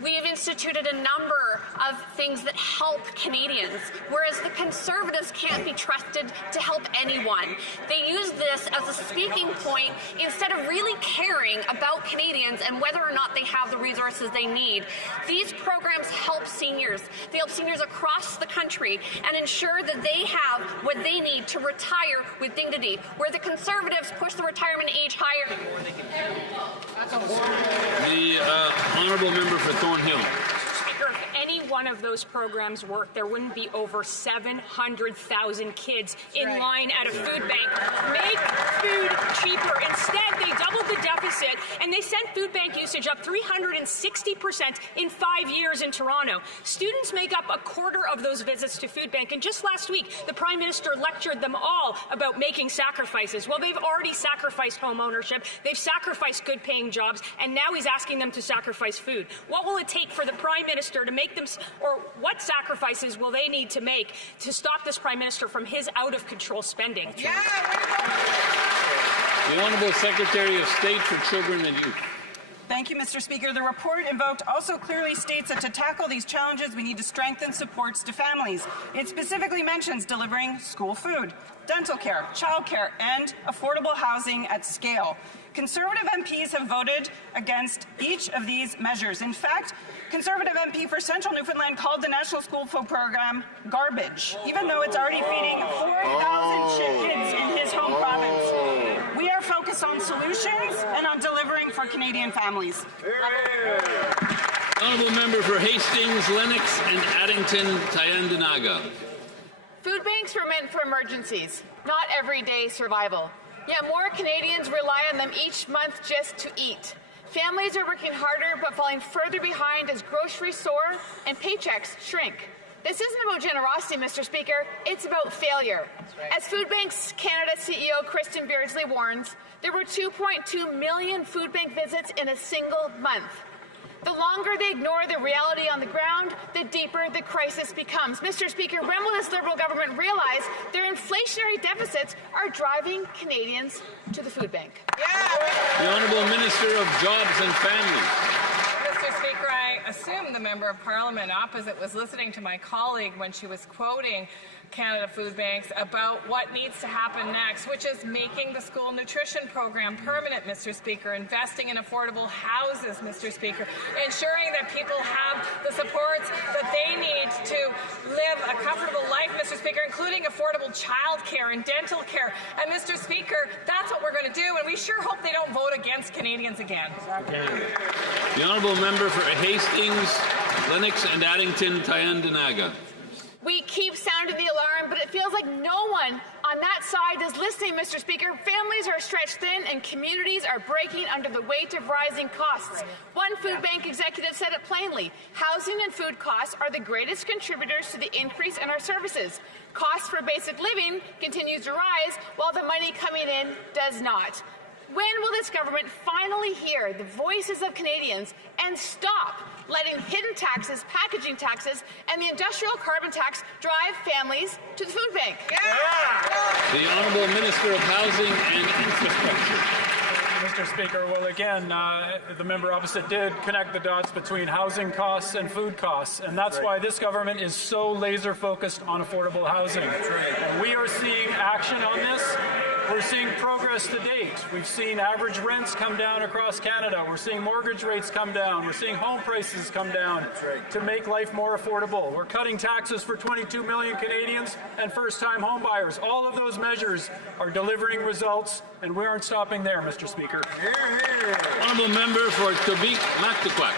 We have instituted a number of things that help Canadians, whereas the Conservatives can't be trusted to help anyone. They use this as a speaking point instead of really caring about Canadians and whether or not they have the resources they need. These programs help seniors. They help seniors across the country and ensure that they have what they need to retire with dignity, where the Conservatives push the retirement age higher. The honourable member for Thornhill. Speaker, if any one of those programs worked, there wouldn't be over 700,000 kids in line at a food bank. Make food cheaper. Instead, they doubled the deficit and they sent food bank usage up 360% in 5 years in Toronto. Students make up a quarter of those visits to food bank, and just last week, the Prime Minister lectured them all about making sacrifices. Well, they've already sacrificed home ownership, they've sacrificed good-paying jobs, and now he's asking them to sacrifice food. What will it take for the Prime Minister to make them, or what sacrifices will they need to make to stop this Prime Minister from his out-of-control spending? The Honourable Secretary of State for Children and Youth. Thank you, Mr. Speaker. The report invoked also clearly states that to tackle these challenges, we need to strengthen supports to families. It specifically mentions delivering school food, dental care, childcare, and affordable housing at scale. Conservative MPs have voted against each of these measures. In fact, Conservative MP for Central Newfoundland called the National School Food Program garbage, even though it's already feeding 4,000 kids in his home province. We are focused on solutions and on delivering for Canadian families. Honourable member for Hastings, Lennox and Addington, Tyendinaga. Food banks were meant for emergencies, not everyday survival. Yet more Canadians rely on them each month just to eat. Families are working harder but falling further behind as groceries soar and paychecks shrink. This isn't about generosity, Mr. Speaker, it's about failure. Right. As Food Banks Canada CEO Kristen Beardsley warns, there were 2.2 million food bank visits in a single month. The longer they ignore the reality on the ground, the deeper the crisis becomes. Mr. Speaker, when will this Liberal government realize their inflationary deficits are driving Canadians to the food bank? The Honourable Minister of Jobs and Families. Mr. Speaker, I assume the Member of Parliament opposite was listening to my colleague when she was quoting Canada Food Banks about what needs to happen next, which is making the school nutrition program permanent, Mr. Speaker, investing in affordable houses, Mr. Speaker, ensuring that people have the supports that they need to live a comfortable life, Mr. Speaker, including affordable child care and dental care. And, Mr. Speaker, that's what we're going to do, and we sure hope they don't vote against Canadians again. The Honourable Member for Hastings, Lennox and Addington, Tyendinaga. We keep sounding the alarm, but it feels like no one on that side is listening, Mr. Speaker. Families are stretched thin and communities are breaking under the weight of rising costs. One food bank executive said it plainly: housing and food costs are the greatest contributors to the increase in our services. Costs for basic living continues to rise while the money coming in does not. When will this government finally hear the voices of Canadians and stop letting hidden taxes, packaging taxes, and the industrial carbon tax drive families to the food bank? The Honourable Minister of Housing and Infrastructure. Mr. Speaker, well, again, the member opposite did connect the dots between housing costs and food costs, and that's why this government is so laser-focused on affordable housing. And we are seeing action on this. We're seeing progress to date. We've seen average rents come down across Canada. We're seeing mortgage rates come down. We're seeing home prices come down to make life more affordable. We're cutting taxes for 22 million Canadians and first-time home buyers. All of those measures are delivering results, and we aren't stopping there, Mr. Speaker. Honourable Member for Quebec-Mactaquac.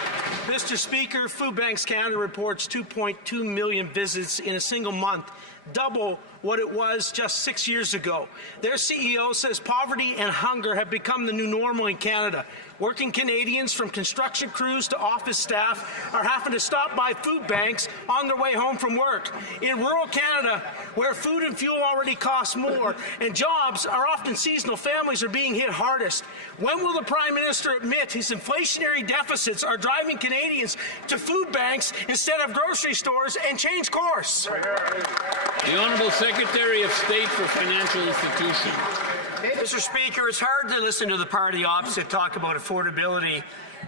Mr. Speaker, Food Banks Canada reports 2.2 million visits in a single month, double what it was just 6 years ago. Their CEO says poverty and hunger have become the new normal in Canada. Working Canadians, from construction crews to office staff, are having to stop by food banks on their way home from work. In rural Canada, where food and fuel already cost more and jobs are often seasonal, families are being hit hardest. When will the Prime Minister admit his inflationary deficits are driving Canadians to food banks instead of grocery stores and change course? The Honourable Secretary of State for Financial Institutions. Mr. Speaker, it's hard to listen to the party opposite talk about affordability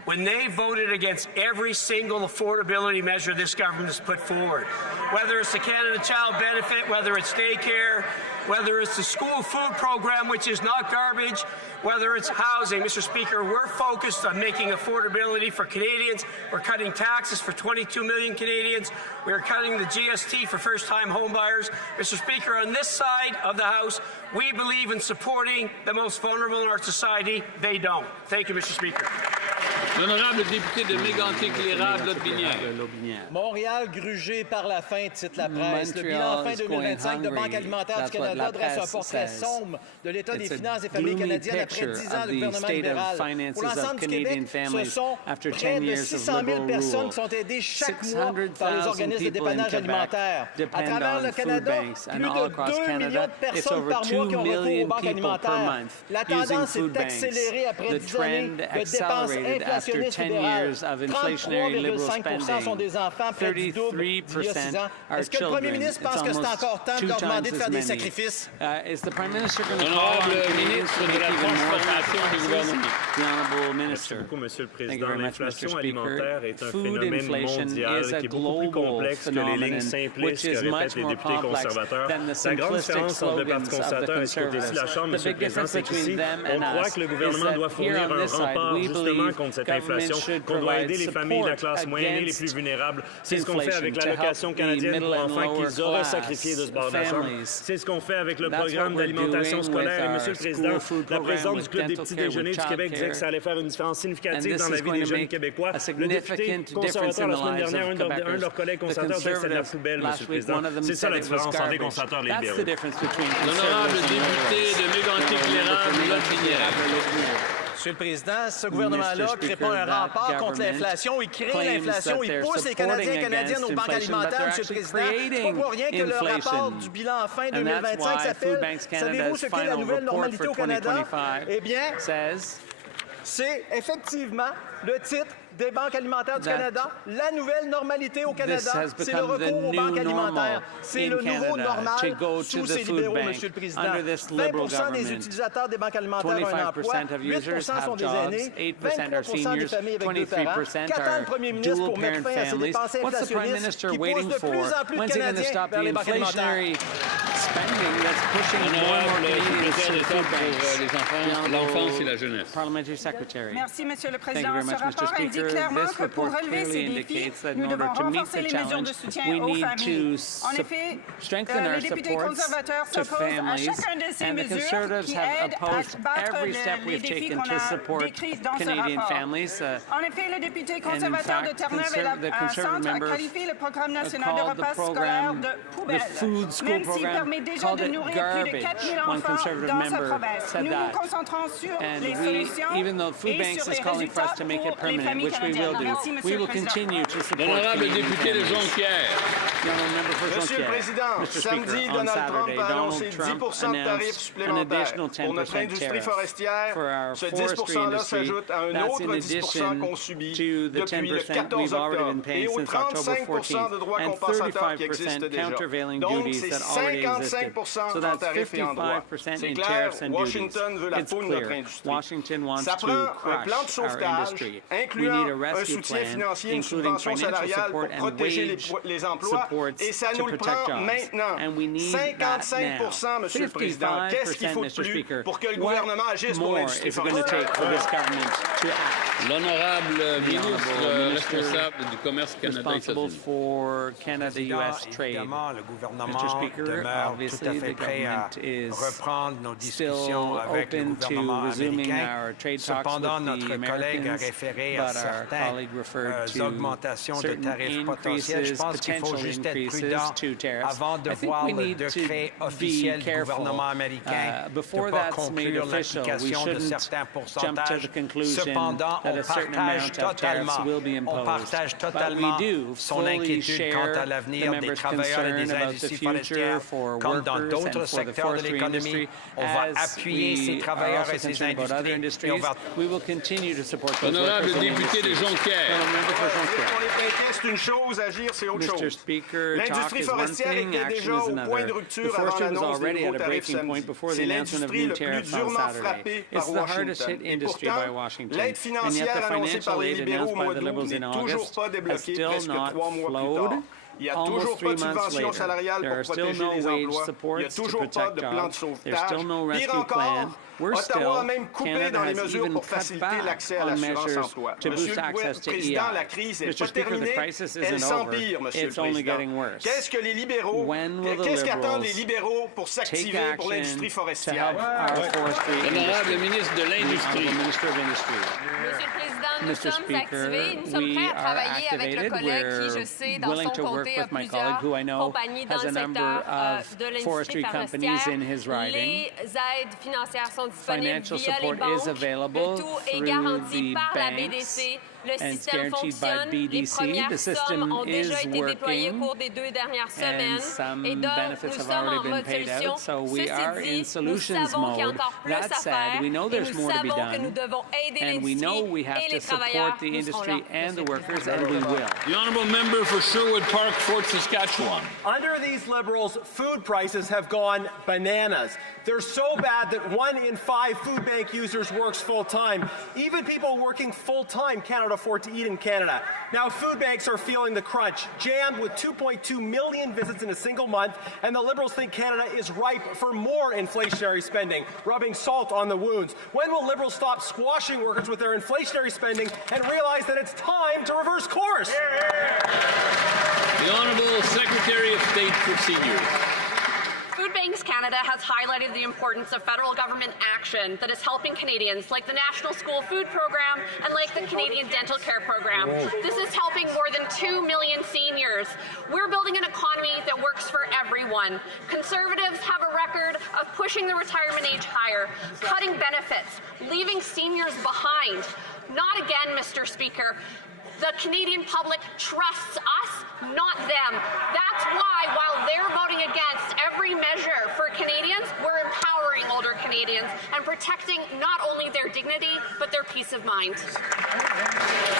when they voted against every single affordability measure this government has put forward. Whether it's the Canada Child Benefit, whether it's daycare, whether it's the school food program, which is not garbage, whether it's housing. Mr. Speaker, we're focused on making affordability for Canadians. We're cutting taxes for 22 million Canadians. We're cutting the GST for first-time homebuyers. Mr. Speaker, on this side of the House, we believe in supporting the most vulnerable in our society. They don't. Thank you, Mr. Speaker. L'honorable député de Mégantic-Lérable-Lotbinière. Montréal grugé par la faim, titre la presse. Le bilan fin 2025 de Banque alimentaire du Canada dresse un portrait sombre de l'état des finances des familles canadiennes après 10 ans de gouvernement libéral. Pour l'ensemble du Québec, ce sont près de 600 000 personnes qui sont aidées chaque mois par les organismes de dépannage alimentaire. À travers le Canada, plus de 2 millions de personnes par mois qui ont recours aux banques alimentaires. La tendance est accélérée après 10 années de dépenses inflationnistes inflationniste fédéral. 33,5% sont des enfants, près du double d'il y a 6 ans. Est-ce que le premier ministre pense que c'est encore temps de leur demander de faire des sacrifices? Honorable ministre de la Transformation du gouvernement. Merci beaucoup, Monsieur le Président. L'inflation alimentaire est un phénomène mondial qui est beaucoup plus complexe que les lignes simplistes que répètent les députés conservateurs. La grande différence entre le Parti conservateur et ce côté-ci de la Chambre, Monsieur le Président, c'est qu'ici, on croit que le gouvernement doit fournir un rempart justement contre cette inflation, qu'on doit aider les familles, la classe moyenne et les plus vulnérables. C'est ce qu'on fait avec l'allocation canadienne pour enfants qu'ils auraient sacrifié de ce bord de la Chambre. C'est ce qu'on fait avec le programme d'alimentation scolaire. Et Monsieur le Président, la présidente du Club des petits déjeuners du Québec disait que ça allait faire une différence significative dans la vie des jeunes Québécois. Le député conservateur la semaine dernière, un de leurs collègues conservateurs disait que c'est de la poubelle, Monsieur le Président. C'est ça la différence entre les conservateurs et les libéraux. L'honorable député de Mégantic-Lérable-Lotbinière. Monsieur le Président, ce gouvernement-là crée pas un rempart contre l'inflation, il crée l'inflation, il pousse les Canadiens et Canadiennes aux banques alimentaires, Monsieur le Président. C'est pas pour rien que le rapport du bilan fin 2025 s'appelle « Savez-vous ce qu'est la nouvelle normalité au Canada? » Eh bien, c'est effectivement le titre des banques alimentaires du Canada, la nouvelle normalité au Canada, c'est le recours aux banques alimentaires. C'est le nouveau normal sous ces libéraux, Monsieur le Président. 20% des utilisateurs des banques alimentaires ont un emploi, 8% sont des aînés, 23% des familles avec deux parents. Qu'attend le premier ministre pour mettre fin à ces dépenses inflationnistes qui poussent de plus en plus de Canadiens vers les banques alimentaires? L'enfance et la jeunesse. Merci, Monsieur le Président. Ce rapport indique clairement que pour relever ces défis, nous devons renforcer les mesures de soutien aux familles. En effet, les députés conservateurs s'opposent à chacun de ces mesures qui aident à battre les défis qu'on a décrits dans ce rapport. En effet, le député conservateur de Terre-Neuve et la Centre a qualifié le programme national de repas scolaires de poubelle, même s'il permet déjà de nourrir plus de 4 000 enfants dans sa province. Nous nous concentrons sur les solutions et sur les résultats pour les familles canadiennes. Merci, Monsieur le Président. L'honorable député de Jonquière. Monsieur le Président, samedi, Donald Trump a annoncé 10 de tarifs supplémentaires pour notre industrie forestière. Ce 10 %-là s'ajoute à un autre 10 % qu'on subit depuis le 14 octobre et aux 35 % de droits compensateurs qui existent déjà. Donc, c'est 55 % en tarifs et en droits. C'est clair, Washington veut la peau de notre industrie. Ça prend un plan de sauvetage, incluant un soutien financier, une subvention salariale pour protéger les emplois, et ça nous le prend maintenant. 55 %, Monsieur le Président. Qu'est-ce qu'il faut de plus pour que le gouvernement agisse pour l'industrie forestière? L'honorable ministre responsable du commerce Canada-États-Unis. Évidemment, le gouvernement demeure tout à fait prêt à reprendre nos discussions avec le gouvernement américain. Cependant, notre collègue a référé à certaines augmentations de tarifs potentiels. Je pense qu'il faut juste être prudent avant de voir le décret officiel du gouvernement américain de ne pas conclure l'application de certains pourcentages. Cependant, on partage totalement son inquiétude quant à l'avenir des travailleurs et des industries forestières. Comme dans d'autres secteurs de l'économie, on va appuyer ces travailleurs et ces industries et on va... Honorable député de Jonquière. On est inquiet, c'est une chose, agir, c'est autre chose. L'industrie forestière était déjà au point de rupture avant l'annonce des nouveaux tarifs samedi. C'est l'industrie le plus durement frappée par Washington. Et pourtant, l'aide financière annoncée par les libéraux au mois d'août n'est toujours pas débloquée presque 3 mois plus tard. Il n'y a toujours pas de subvention salariale pour protéger les emplois. Il n'y a toujours pas de plan de sauvetage. Pire encore, Ottawa a même coupé dans les mesures pour faciliter l'accès à l'assurance emploi. Monsieur le Président, la crise n'est pas terminée, elle s'empire, Monsieur le Président. Qu'est-ce que les libéraux, qu'est-ce qu'attendent les libéraux pour s'activer pour l'industrie forestière? L'honorable ministre de l'Industrie. Monsieur le Président, nous sommes activés, nous sommes prêts à travailler avec le collègue qui, je sais, dans son comté a plusieurs compagnies dans le secteur de l'industrie forestière. Les aides financières sont disponibles via les banques. Le tout est garanti par la BDC. Le système fonctionne. Les premières sommes ont déjà été déployées au cours des 2 dernières semaines. Et donc, nous sommes en mode solution. Ceci dit, nous savons qu'il y a encore plus à faire. Et nous savons que nous devons aider l'industrie et les support the industry and the workers, and we will. The honourable member for Sherwood Park, Fort Saskatchewan. Under these Liberals, food prices have gone bananas. They're so bad that 1 in 5 food bank users works full-time. Even people working full-time cannot afford to eat in Canada. Now, food banks are feeling the crunch, jammed with 2.2 million visits in a single month, and the Liberals think Canada is ripe for more inflationary spending, rubbing salt on the wounds. When will Liberals stop squashing workers with their inflationary spending and realize that it's time to reverse course? The Honourable Secretary of State for Seniors. Food Banks Canada has highlighted the importance of federal government action that is helping Canadians, like the National School Food Program and like the Canadian Dental Care Program. This is helping more than 2 million seniors. We're building an economy that works for everyone. Conservatives have a record of pushing the retirement age higher, cutting benefits, leaving seniors behind. Not again, Mr. Speaker. The Canadian public trusts us, not them. That's why, while they're voting against every measure for Canadians, we're empowering older Canadians and protecting not only their dignity, but their peace of mind.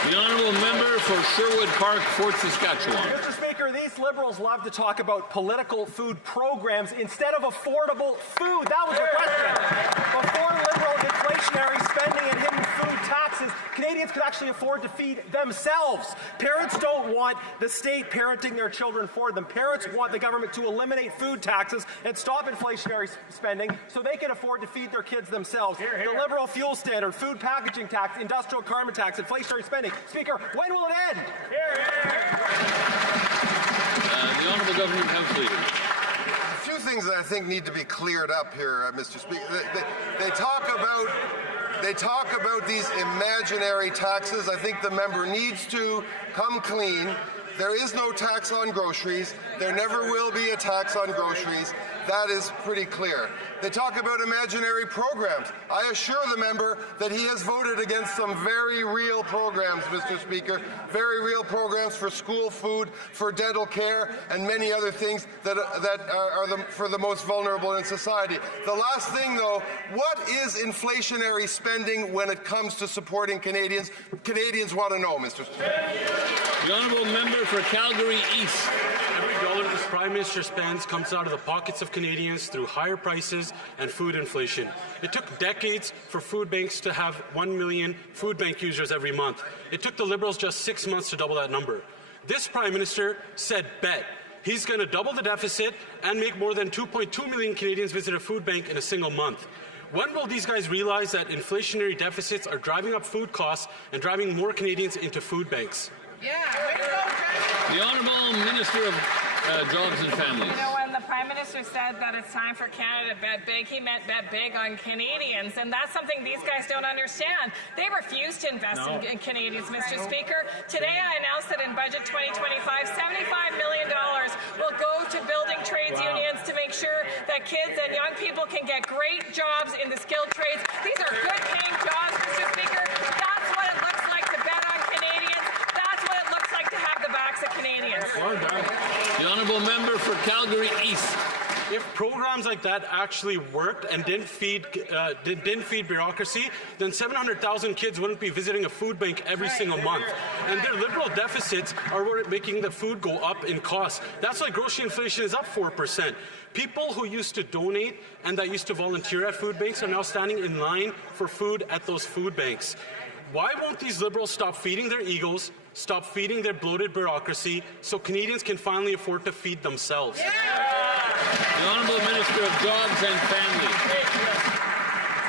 The honourable member for Sherwood Park, Fort Saskatchewan. Mr. Speaker, these Liberals love to talk about political food programs instead of affordable food. That was the question. Before Liberal inflationary spending and hidden food taxes, Canadians could actually afford to feed themselves. Parents don't want the state parenting their children for them. Parents want the government to eliminate food taxes and stop inflationary spending so they can afford to feed their kids themselves. The Liberal fuel standard, food packaging tax, industrial carbon tax, inflationary spending. Speaker, when will it end? The Honourable Government House Leader. A few things that I think need to be cleared up here, Mr. Speaker. They talk about these imaginary taxes. I think the member needs to come clean. There is no tax on groceries. There never will be a tax on groceries. That is pretty clear. They talk about imaginary programs. I assure the member that he has voted against some very real programs, Mr. Speaker, very real programs for school food, for dental care, and many other things that are for the most vulnerable in society. The last thing, though, what is inflationary spending when it comes to supporting Canadians? Canadians want to know, Mr. Speaker. The honourable member for Calgary East. Every dollar this Prime Minister spends comes out of the pockets of Canadians through higher prices and food inflation. It took decades for food banks to have 1 million food bank users every month. It took the Liberals just 6 months to double that number. This Prime Minister said bet. He's going to double the deficit and make more than 2.2 million Canadians visit a food bank in a single month. When will these guys realize that inflationary deficits are driving up food costs and driving more Canadians into food banks? The Honourable Minister of Jobs and Families. You know, when the Prime Minister said that it's time for Canada to bet big, he meant bet big on Canadians, and that's something these guys don't understand. They refuse to invest in Canadians, Mr. Speaker. Today I announced that in Budget 2025, $75 million will go to building trades unions to make sure that kids and young people can get great jobs in the skilled trades. These are good-paying jobs, Mr. Speaker. That's what it looks like to bet on Canadians. That's what it looks like to have the backs of Canadians. The honourable member for Calgary East. If programs like that actually worked and didn't feed bureaucracy, then 700,000 kids wouldn't be visiting a food bank every single month. And their Liberal deficits are making the food go up in cost. That's why grocery inflation is up 4%. People who used to donate and that used to volunteer at food banks are now standing in line for food at those food banks. Why won't these Liberals stop feeding their egos, stop feeding their bloated bureaucracy, so Canadians can finally afford to feed themselves? The Honourable Minister of Jobs and Families.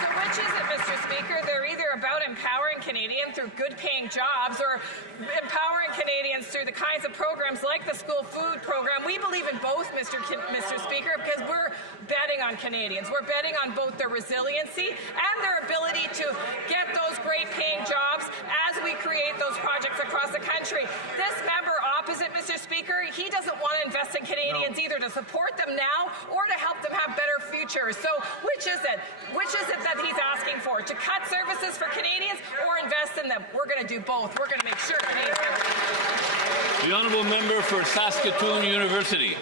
So which is it, Mr. Speaker? They're either about empowering Canadians through good-paying jobs or empowering Canadians through the kinds of programs like the school food program. We believe in both, Mr. Speaker, because we're betting on Canadians. We're betting on both their resiliency and their ability to get those great-paying jobs as we create those projects across the country. This member opposite, Mr. Speaker, he doesn't want to invest in Canadians either, to support them now or to help them have better futures. So which is it? Which is it that he's asking for? To cut services for Canadians or invest in them? We're going to do both. We're going to make sure Canadians have. The honourable member for Saskatoon University.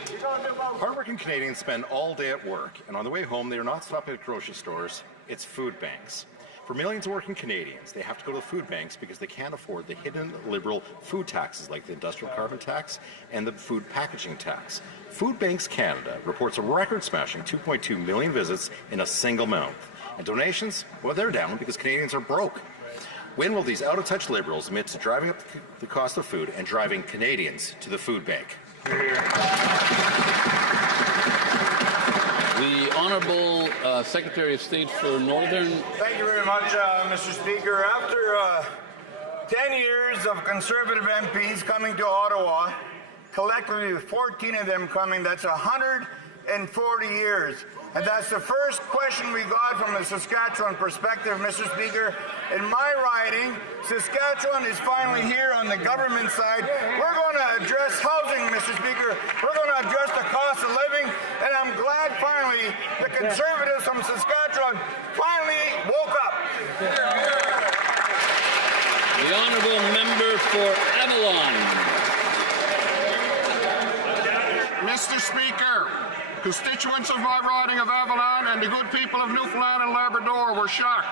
Hardworking Canadians spend all day at work, and on the way home, they are not stopping at grocery stores. It's food banks. For millions of working Canadians, they have to go to the food banks because they can't afford the hidden Liberal food taxes like the industrial carbon tax and the food packaging tax. Food Banks Canada reports a record-smashing 2.2 million visits in a single month. And donations, well, they're down because Canadians are broke. When will these out-of-touch Liberals admit to driving up the cost of food and driving Canadians to the food bank? The Honourable Secretary of State for Northern... Thank you very much, Mr. Speaker. After 10 years of Conservative MPs coming to Ottawa, collectively with 14 of them coming, that's 140 years. And that's the first question we got from the Saskatchewan perspective, Mr. Speaker. In my riding, Saskatchewan is finally here on the government side. We're going to address housing, Mr. Speaker. We're going to address the cost of living. And I'm glad finally the Conservatives from Saskatchewan finally woke up. The Honourable Member for Avalon. Mr. Speaker, constituents of my riding of Avalon and the good people of Newfoundland and Labrador were shocked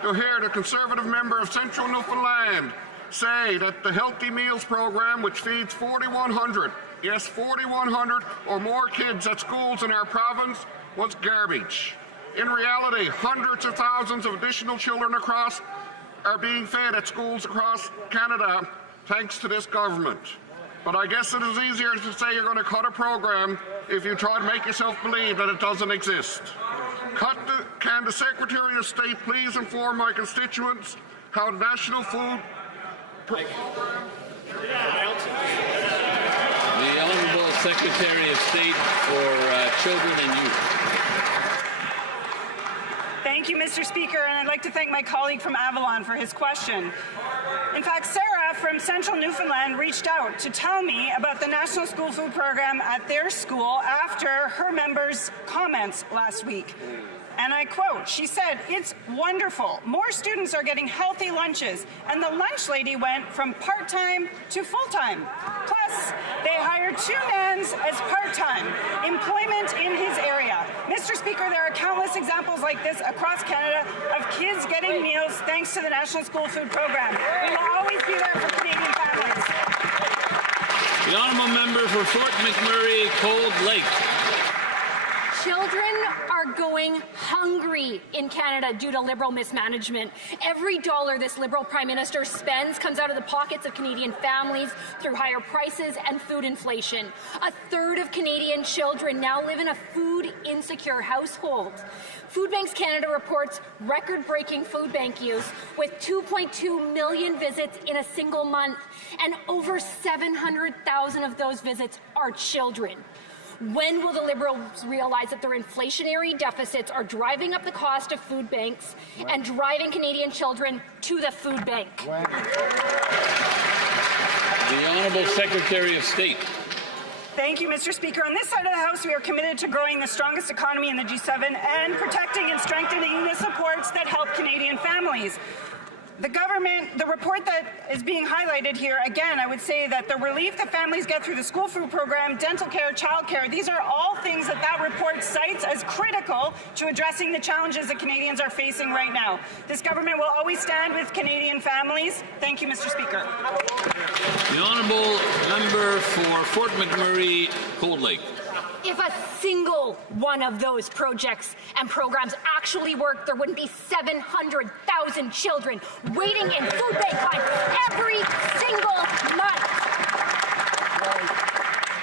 to hear the Conservative member of Central Newfoundland say that the Healthy Meals program, which feeds 4,100, yes, 4,100 or more kids at schools in our province, was garbage. In reality, hundreds of thousands of additional children are being fed at schools across Canada thanks to this government. But I guess it is easier to say you're going to cut a program if you try to make yourself believe that it doesn't exist. Can the Secretary of State please inform my constituents how the National Food The Honourable Secretary of State for Children and Youth. Thank you, Mr. Speaker, and I'd like to thank my colleague from Avalon for his question. In fact, Sarah from Central Newfoundland reached out to tell me about the National School Food Program at their school after her members' comments last week. And I quote, she said, "It's wonderful. More students are getting healthy lunches." And the lunch lady went from part-time to full-time. Plus, they hired 2 mans as part-time, employment in his area. Mr. Speaker, there are countless examples like this across Canada of kids getting meals thanks to the National School Food Program. We will always be there for Canadian families. The Honourable Member for Fort McMurray, Cold Lake. Children are going hungry in Canada due to Liberal mismanagement. Every dollar this Liberal Prime Minister spends comes out of the pockets of Canadian families through higher prices and food inflation. 1/3 of Canadian children now live in a food-insecure household. Food Banks Canada reports record-breaking food bank use with 2.2 million visits in a single month, and over 700,000 of those visits are children. When will the Liberals realize that their inflationary deficits are driving up the cost of food banks and driving Canadian children to the food bank? The Honourable Secretary of State. Thank you, Mr. Speaker. On this side of the House, we are committed to growing the strongest economy in the G7 and protecting and strengthening the supports that help Canadian families. The report that is being highlighted here, again, I would say that the relief that families get through the school food program, dental care, child care, these are all things that report cites as critical to addressing the challenges that Canadians are facing right now. This government will always stand with Canadian families. Thank you, Mr. Speaker. The Honourable Member for Fort McMurray, Cold Lake. If a single one of those projects and programs actually worked, there wouldn't be 700,000 children waiting in food bank lines every single month.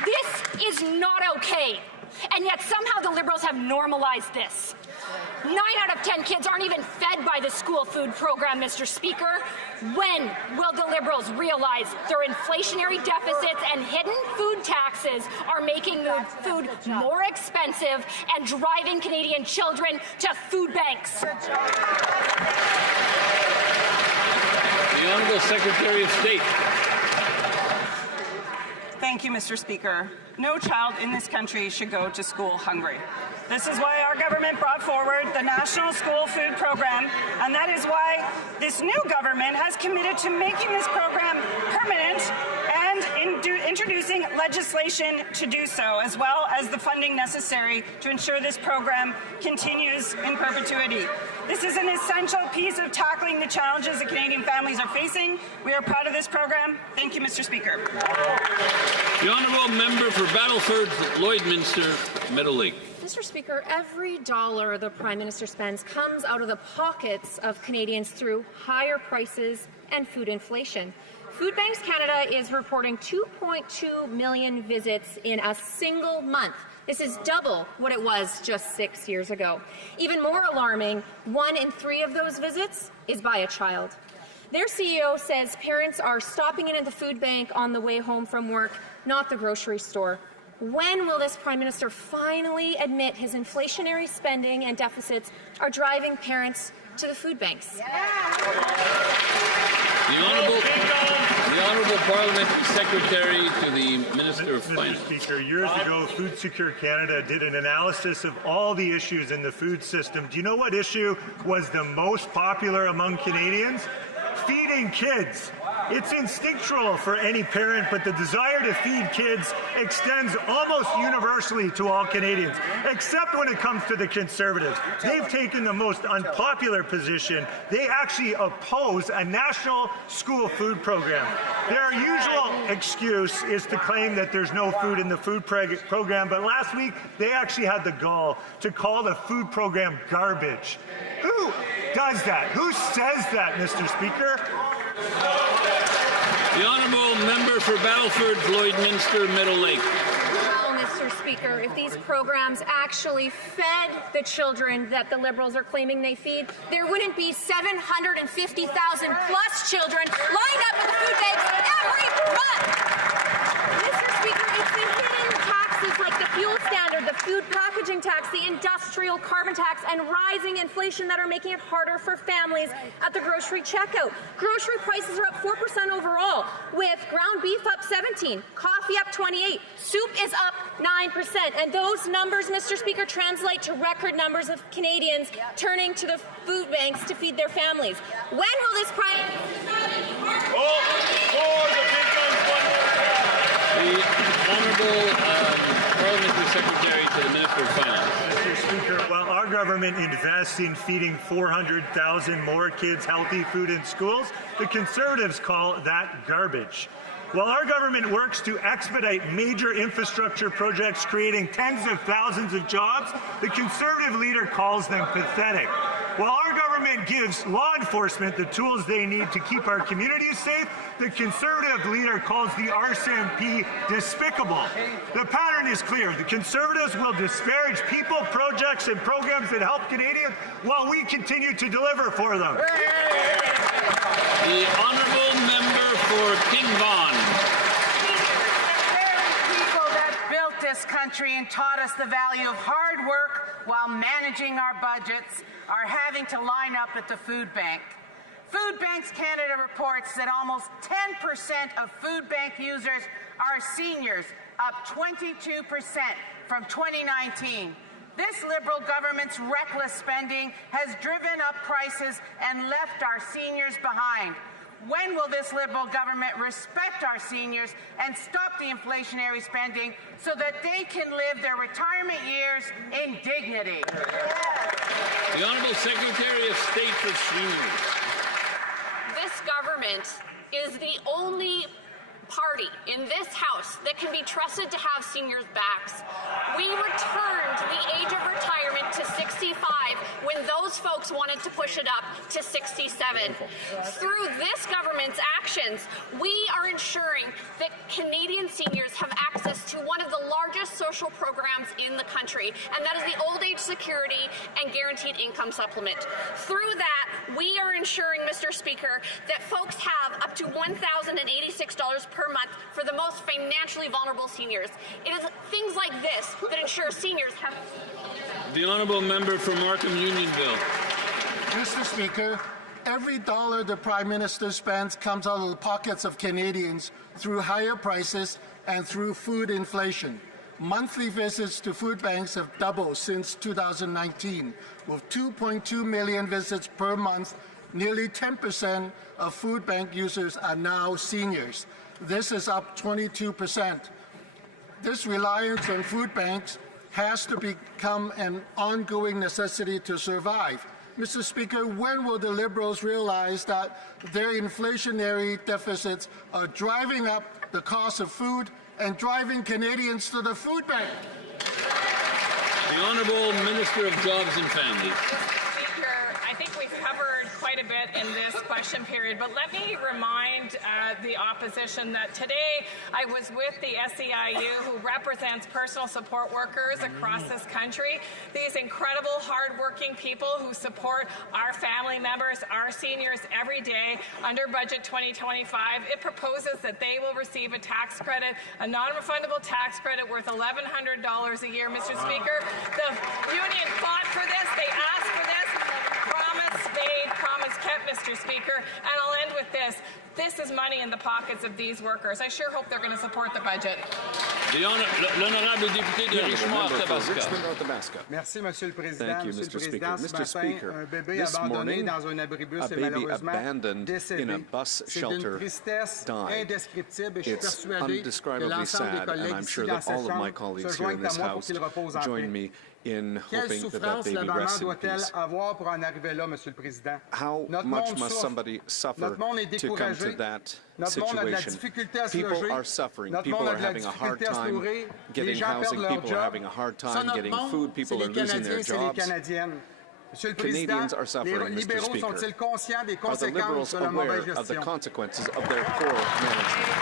This is not okay. And yet somehow the Liberals have normalized this. 9 out of 10 kids aren't even fed by the school food program, Mr. Speaker. When will the Liberals realize their inflationary deficits and hidden food taxes are making food more expensive and driving Canadian children to food banks? The Honourable Secretary of State. Thank you, Mr. Speaker. No child in this country should go to school hungry. This is why our government brought forward the National School Food Program, and that is why this new government has committed to making this program permanent and introducing legislation to do so, as well as the funding necessary to ensure this program continues in perpetuity. This is an essential piece of tackling the challenges that Canadian families are facing. We are proud of this program. Thank you, Mr. Speaker. The honourable member for Battleford, Lloydminster, Meadow Lake. Mr. Speaker, every dollar the Prime Minister spends comes out of the pockets of Canadians through higher prices and food inflation. Food Banks Canada is reporting 2.2 million visits in a single month. This is double what it was just 6 years ago. Even more alarming, 1 in 3 of those visits is by a child. Their CEO says parents are stopping in at the food bank on the way home from work, not the grocery store. When will this Prime Minister finally admit his inflationary spending and deficits are driving parents to the food banks? The Honourable Parliamentary Secretary to the Minister of Finance. Mr. Speaker, years ago, Food Secure Canada did an analysis of all the issues in the food system. Do you know what issue was the most popular among Canadians? Feeding kids. It's instinctual for any parent, but the desire to feed kids extends almost universally to all Canadians, except when it comes to the Conservatives. They've taken the most unpopular position. They actually oppose a national school food program. Their usual excuse is to claim that there's no food in the food program, but last week they actually had the gall to call the food program garbage. Who does that? Who says that, Mr. Speaker? The honourable member for Battleford, Lloydminster, Meadow Lake. Well, Mr. Speaker, if these programs actually fed the children that the Liberals are claiming they feed, there wouldn't be 750,000 plus children lined up at the food banks every month. Mr. Speaker, it's the hidden taxes like the fuel standard, the food packaging tax, the industrial carbon tax, and rising inflation that are making it harder for families at the grocery checkout. Grocery prices are up 4% overall, with ground beef up 17%, coffee up 28%, soup is up 9%, and those numbers, Mr. Speaker, translate to record numbers of Canadians turning to the food banks to feed their families. When will this Prime The Honourable Parliamentary Secretary to the Minister of Finance. Mr. Speaker, while our government invests in feeding 400,000 more kids healthy food in schools, the Conservatives call that garbage. While our government works to expedite major infrastructure projects creating tens of thousands of jobs, the Conservative leader calls them pathetic. While our government gives law enforcement the tools they need to keep our communities safe, the Conservative leader calls the RCMP despicable. The pattern is clear. The Conservatives will disparage people, projects, and programs that help Canadians while we continue to deliver for them. The honourable member for King Vaughan. This country and taught us the value of hard work while managing our budgets are having to line up at the food bank. Food Banks Canada reports that almost 10% of food bank users are seniors, up 22% from 2019. This Liberal government's reckless spending has driven up prices and left our seniors behind. When will this Liberal government respect our seniors and stop the inflationary spending so that they can live their retirement years in dignity? The Honourable Secretary of State for Seniors. This government is the only party in this House that can be trusted to have seniors' backs. We returned the age of retirement to 65 when those folks wanted to push it up to 67. Through this government's actions, we are ensuring that Canadian seniors have access to one of the largest social programs in the country, and that is the Old Age Security and Guaranteed Income Supplement. Through that, we are ensuring, Mr. Speaker, that folks have up to $1,086 per month for the most financially vulnerable seniors. It is things like this that ensure seniors have... The honourable member for Markham Unionville. Mr. Speaker, every dollar the Prime Minister spends comes out of the pockets of Canadians through higher prices and through food inflation. Monthly visits to food banks have doubled since 2019, with 2.2 million visits per month. Nearly 10% of food bank users are now seniors. This is up 22%. This reliance on food banks has to become an ongoing necessity to survive. Mr. Speaker, when will the Liberals realize that their inflationary deficits are driving up the cost of food and driving Canadians to the food bank? The Honourable Minister of Jobs and Families. Speaker, I think we've covered quite a bit in this question period, but let me remind the opposition that today I was with the SEIU, who represents personal support workers across this country. These incredible, hardworking people who support our family members, our seniors every day under Budget 2025. It proposes that they will receive a tax credit, a non-refundable tax credit worth $1,100 a year. Mr. Speaker, the union fought for this. They asked for this. Promise made, promise kept, Mr. Speaker. And I'll end with this. This is money in the pockets of these workers. I sure hope they're going to support the budget. L'honorable député de Richmond-Athabasca. Merci, Monsieur le Président. Thank you, Mr. Speaker. Mr. Speaker, this morning, a baby abandoned in a bus shelter died. It's indescribably sad, and I'm sure that all of my colleagues here in this House join me in hoping that that baby rests in peace. How much must somebody suffer to come to that situation? People are suffering. People are having a hard time getting housing. People are having a hard time getting food. People are losing their jobs. Canadians are suffering, Mr. Speaker. Are the Liberals aware of the consequences of their poor management?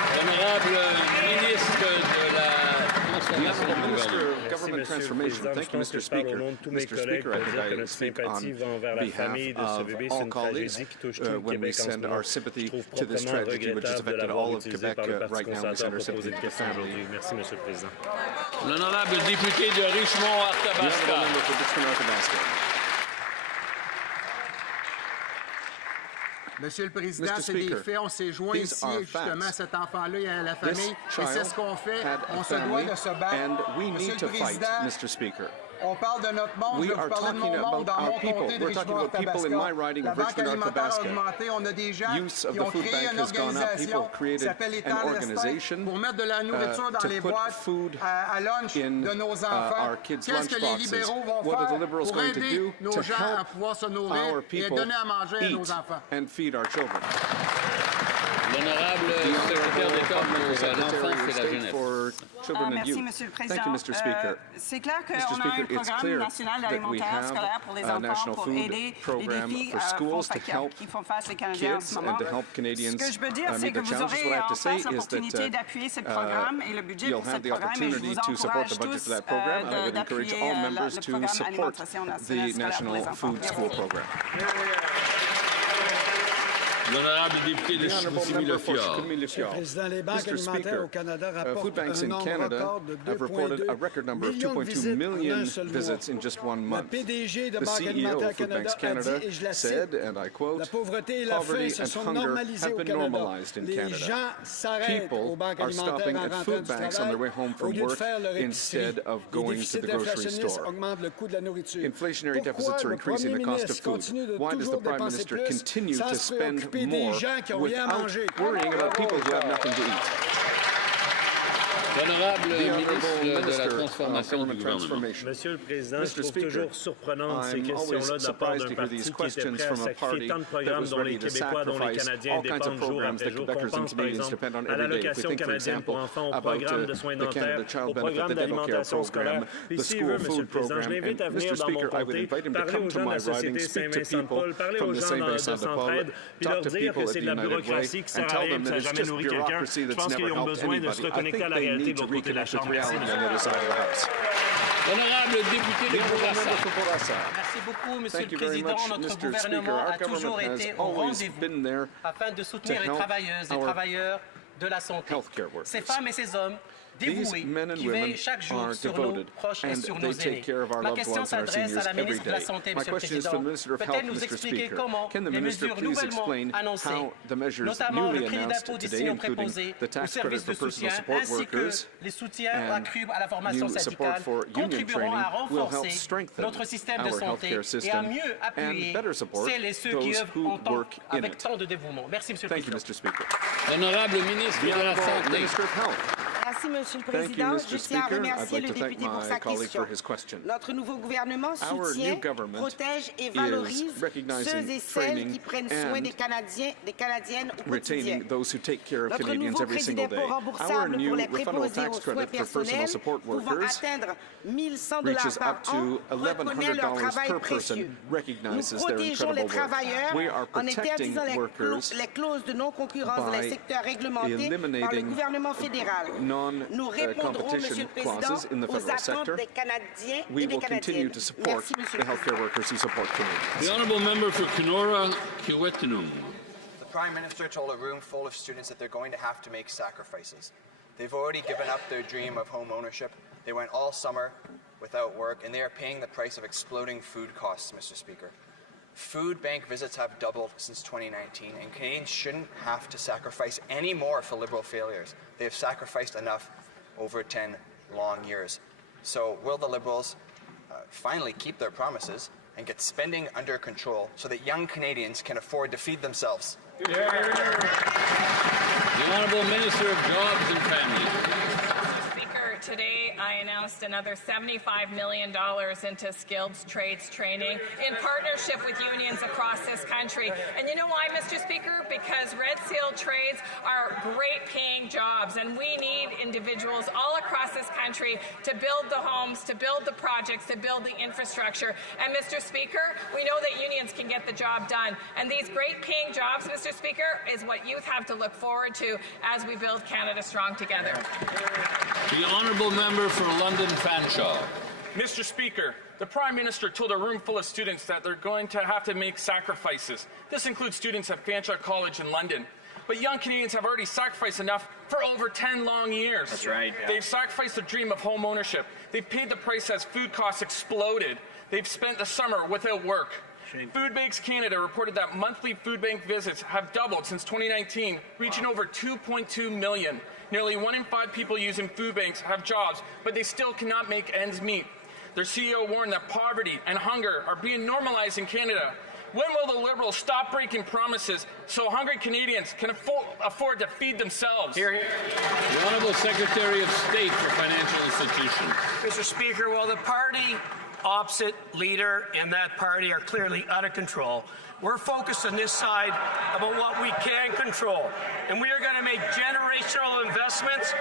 Minister of Government Transformation. Thank you, Mr. Speaker. Mr. Speaker, I speak on behalf of all colleagues when we send our sympathy to this tragedy which has affected all of Quebec right now. We send our sympathy to the family. L'honorable député de Richmond-Athabasca. Monsieur le Président, c'est des faits. On s'est joint ici justement à cet enfant-là et à la famille. Et c'est ce qu'on fait. On se doit de se battre. Monsieur le Président, on parle de notre monde. Je vous parlais de mon monde dans mon comté de Richmond-Athabasca. La banque alimentaire a augmenté. On a des gens qui ont créé une organisation qui s'appelle l'État d'Espagne pour mettre de la nourriture dans les boîtes à lunch de nos enfants. Qu'est-ce que les libéraux vont faire pour aider nos gens à pouvoir se nourrir et donner à manger à nos enfants? L'honorable secrétaire d'État pour l'enfance et la jeunesse. Merci, Monsieur le Président. C'est clair qu'on a un programme national d'alimentaire scolaire pour les enfants pour aider les défis qui font face les Canadiens en ce moment. Ce que je peux dire, c'est que vous aurez en face l'opportunité d'appuyer ce programme et le budget pour ce programme. Et je vous encourage tous d'appuyer le programme Alimentation nationale scolaire pour les enfants. L'honorable député de Chicoutimi-Le-Fjord. Monsieur le Président, les banques alimentaires au Canada rapportent un nombre record de 2,2 millions de visites en un seul mois. Le PDG de Banque alimentaire Canada a dit, et je la cite, la pauvreté et la faim se sont normalisées au Canada. Les gens s'arrêtent aux banques alimentaires en rentrant du travail au lieu de faire leur épicerie. Les déficits inflationnistes augmentent le coût de la nourriture. Pourquoi le Premier ministre continue de toujours dépenser plus sans se préoccuper des gens qui n'ont rien à manger? Worrying about people who have nothing to eat. L'honorable ministre de la Transformation du gouvernement. Monsieur le Président, je trouve toujours surprenantes ces questions-là de la part d'un parti qui était prêt à sacrifier tant de programmes dont les Québécois, dont les Canadiens dépendent jour après jour. On pense par exemple à l'allocation canadienne pour enfants, au programme de soins dentaires, au programme d'alimentation scolaire. Puis s'il veut, Monsieur le Président, je l'invite à venir dans mon comté, parler aux gens de la Société Saint-Vincent-de-Paul, parler aux gens de Centraide, puis leur dire que c'est de la bureaucratie qui sert à rien, que ça n'a jamais nourri quelqu'un. Je pense qu'ils ont besoin de se reconnecter à la réalité. De l'autre côté de la Chambre. Merci. Honorable député de Bourassa. Merci beaucoup, Monsieur le Président. Notre gouvernement a toujours été au rendez-vous afin de soutenir les travailleuses et travailleurs de la santé. Ces femmes et ces hommes dévoués qui veillent chaque jour sur nos proches et sur nos aînés. Ma question s'adresse à la ministre de la Santé, Monsieur le Président. Peut-elle nous expliquer comment les mesures nouvellement annoncées, notamment le crédit d'imposition préposé aux services de soutien, ainsi que les soutiens accrus à la formation syndicale, contribueront à renforcer notre système de santé et à mieux appuyer celles et ceux qui œuvrent avec tant de dévouement. Merci, Monsieur le Président. L'honorable ministre de la Santé. Merci, Monsieur le Thank you, Président. Mr. Je tiens à Speaker. I'd remercier like le to thank député pour my sa colleague question. for his question. Notre nouveau gouvernement Our soutient, new government protège et is valorise recognizing, ceux et celles training, qui prennent soin and des Canadiens, des Canadiennes au quotidien. retaining those who take care of Notre Canadians nouveau every crédit single day. d'impôt Our remboursable new pour les refundable préposés tax aux soins credit for personal personnels support pouvant workers atteindre $1 100 reaches par up to an reconnaît leur $1,100 travail per précieux. person, Nous recognizes their protégeons les incredible work. travailleurs We are en protecting interdisant workers les clauses de non-concurrence dans les by secteurs réglementés par le eliminating gouvernement fédéral. Nous répondrons, Monsieur le Président, clauses in the aux federal attentes sector. des Canadiens We et des will continue Canadiennes. to support Merci, Monsieur the le healthcare workers who support Canadians. The honourable member for Kenora Kiwetanung. The Prime Minister told a room full of students that they're going to have to make sacrifices. They've already given up their dream of home ownership. They went all summer without work, and they are paying the price of exploding food costs, Mr. Speaker. Food bank visits have doubled since 2019, and Canadians shouldn't have to sacrifice any more for Liberal failures. They have sacrificed enough over 10 long years. So will the Liberals finally keep their promises and get spending under control so that young Canadians can afford to feed themselves? The Honourable Minister of Jobs and Family. Speaker, today I announced another $75 million into skilled trades training in partnership with unions across this country. And you know why, Mr. Speaker? Because Red Seal trades are great paying jobs, and we need individuals all across this country to build the homes, to build the projects, to build the infrastructure. And Mr. Speaker, we know that unions can get the job done. And these great paying jobs, Mr. Speaker, is what youth have to look forward to as we build Canada strong together. The honourable member for London Fanshawe. Mr. Speaker, the Prime Minister told a room full of students that they're going to have to make sacrifices. This includes students at Fanshawe College in London. But young Canadians have already sacrificed enough for over 10 long years. That's right. Yeah. They've sacrificed the dream of home ownership. They've paid the price as food costs exploded. They've spent the summer without work. Food Banks Canada reported that monthly food bank visits have doubled since 2019, reaching over 2.2 million. Nearly 1 in 5 people using food banks have jobs, but they still cannot make ends meet. Their CEO warned that poverty and hunger are being normalized in Canada. When will the Liberals stop breaking promises so hungry Canadians can afford to feed themselves? The Honourable Secretary of State for Financial Institutions. Mr. Speaker, while the party opposite leader and that party are clearly out of control, we're focused on this side about what we can control. And we are going to make generational investments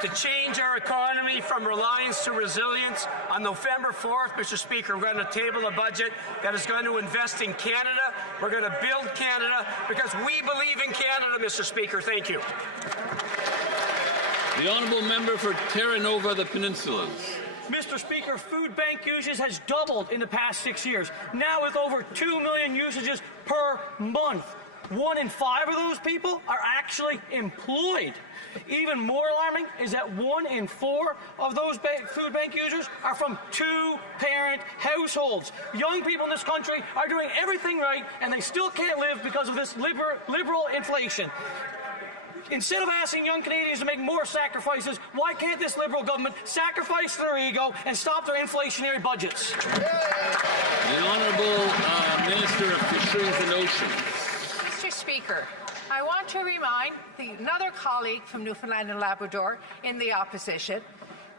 to change our economy from reliance to resilience. On November 4th, Mr. Speaker, we're going to table a budget that is going to invest in Canada. We're going to build Canada because we believe in Canada, Mr. Speaker. Thank you. The honourable member for Terra Nova, the Peninsulas. Mr. Speaker, food bank usage has doubled in the past 6 years, now with over 2 million usages per month. 1 in 5 of those people are actually employed. Even more alarming is that 1 in 4 of those food bank users are from 2-parent households. Young people in this country are doing everything right, and they still can't live because of this liberal inflation. Instead of asking young Canadians to make more sacrifices, why can't this Liberal government sacrifice their ego and stop their inflationary budgets? The Honourable Minister of Fisheries and Oceans. Mr. Speaker, I want to remind another colleague from Newfoundland and Labrador in the opposition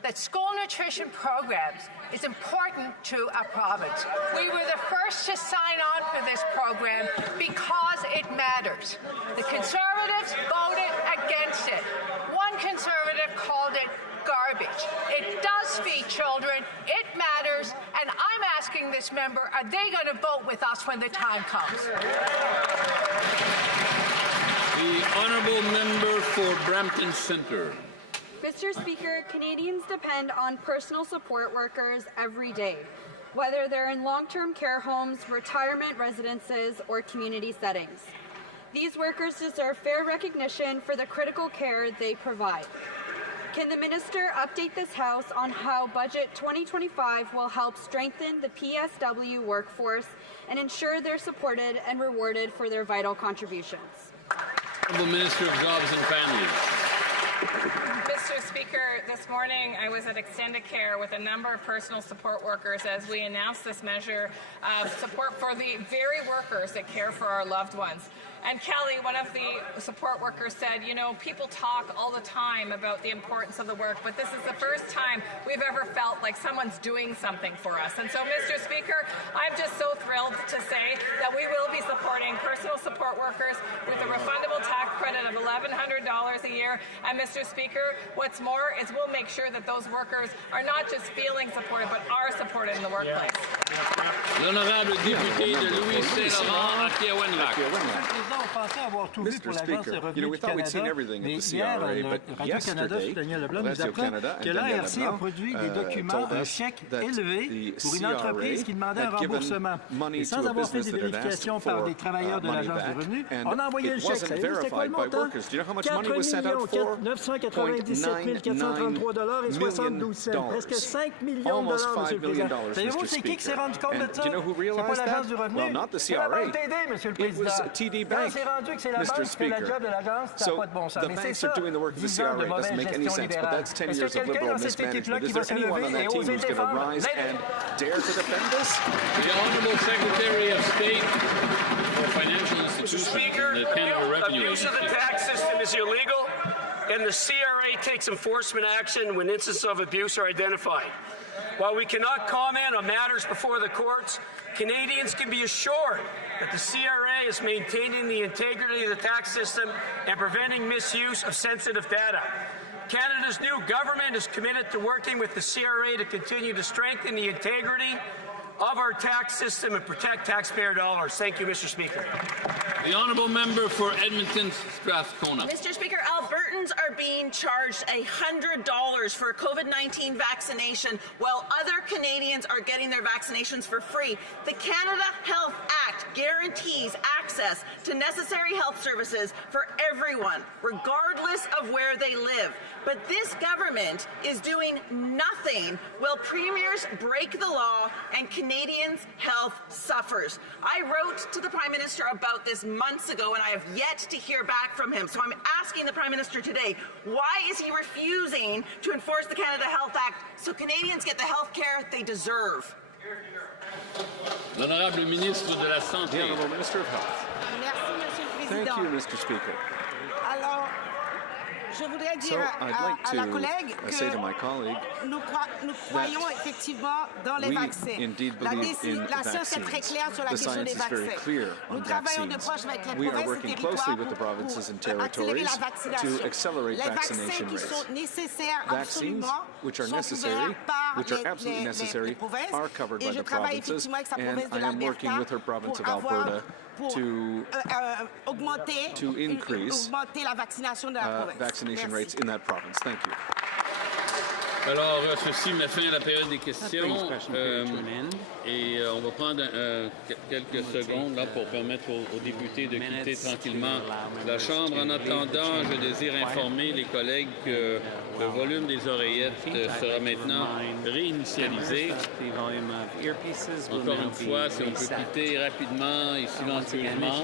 that school nutrition programs is important to our province. We were the first to sign on for this program because it matters. The Conservatives voted against it. One Conservative called it garbage. It does feed children, it matters, and I'm asking this member, are they going to vote with us when the time comes? The Honourable Member for Brampton Centre. Mr. Speaker, Canadians depend on personal support workers every day, whether they're in long-term care homes, retirement residences, or community settings. These workers deserve fair recognition for the critical care they provide. Can the Minister update this House on how Budget 2025 will help strengthen the PSW workforce and ensure they're supported and rewarded for their vital contributions? Honourable Minister of Jobs and Families. Mr. Speaker, this morning I was at Extendicare with a number of personal support workers as we announced this measure of support for the very workers that care for our loved ones. And Kelly, one of the support workers, said, you know, people talk all the time about the importance of the work, but this is the first time we've ever felt like someone's doing something for us. And so, Mr. Speaker, I'm just so thrilled to say that we will be supporting personal support workers with a refundable tax credit of $1,100 a year. And Mr. Speaker, what's more is we'll make sure that those workers are not just feeling supported, but are supported in the workplace. L'honorable député de Louis-Saint-Laurent à Kiawenrac. Mr. Speaker, you know, we thought we'd seen everything at the CRA, but yesterday, Radio-Canada and Daniel Leblanc told us that the CRA had given money to a business that had asked for money back, and it wasn't verified by workers. Do you know how much money was sent out for? $4.99 million. Almost $5 million, Mr. Speaker. And do you know who realized that? Well, not the CRA. It was TD Bank, Mr. Speaker. So the banks are doing the work of the CRA. It doesn't make any sense, but that's 10 years of liberal mismanagement. Is there anyone on that team who's going to rise and dare to defend this? The Honourable Secretary of State for Financial Institutions and the Canada Revenue Abuse of the tax system is illegal, and the CRA takes enforcement action when instances of abuse are identified. While we cannot comment on matters before the courts, Canadians can be assured that the CRA is maintaining the integrity of the tax system and preventing misuse of sensitive data. Canada's new government is committed to working with the CRA to continue to strengthen the integrity of our tax system and protect taxpayer dollars. Thank you, Mr. Speaker. The honourable member for Edmonton Strathcona. Mr. Speaker, Albertans are being charged $100 for COVID-19 vaccination, while other Canadians are getting their vaccinations for free. The Canada Health Act guarantees access to necessary health services for everyone, regardless of where they live. But this government is doing nothing while premiers break the law and Canadians' health suffers. I wrote to the Prime Minister about this months ago, and I have yet to hear back from him. So I'm asking the Prime Minister today, why is he refusing to enforce the Canada Health Act so Canadians get the health care they deserve? L'honorable ministre de la Santé. The Honourable Minister of Health. Merci, Monsieur le Président. Thank you, Mr. Speaker. Alors, je voudrais dire à la collègue que nous croyons effectivement dans les vaccins. La science est très claire sur la question des vaccins. Nous travaillons de proche avec les provinces et territoires pour accélérer la vaccination. Les vaccins qui sont nécessaires absolument sont couverts par les provinces. Et je travaille effectivement avec sa province de l'Alberta to increase la vaccination de la province. Vaccination rates in that province. Thank you. Alors, ceci met fin à la période des questions et on va prendre quelques secondes là, pour permettre aux députés de quitter tranquillement la Chambre. En attendant, je désire informer les collègues que le volume des oreillettes sera maintenant réinitialisé. Encore une fois, si on peut quitter rapidement et silencieusement.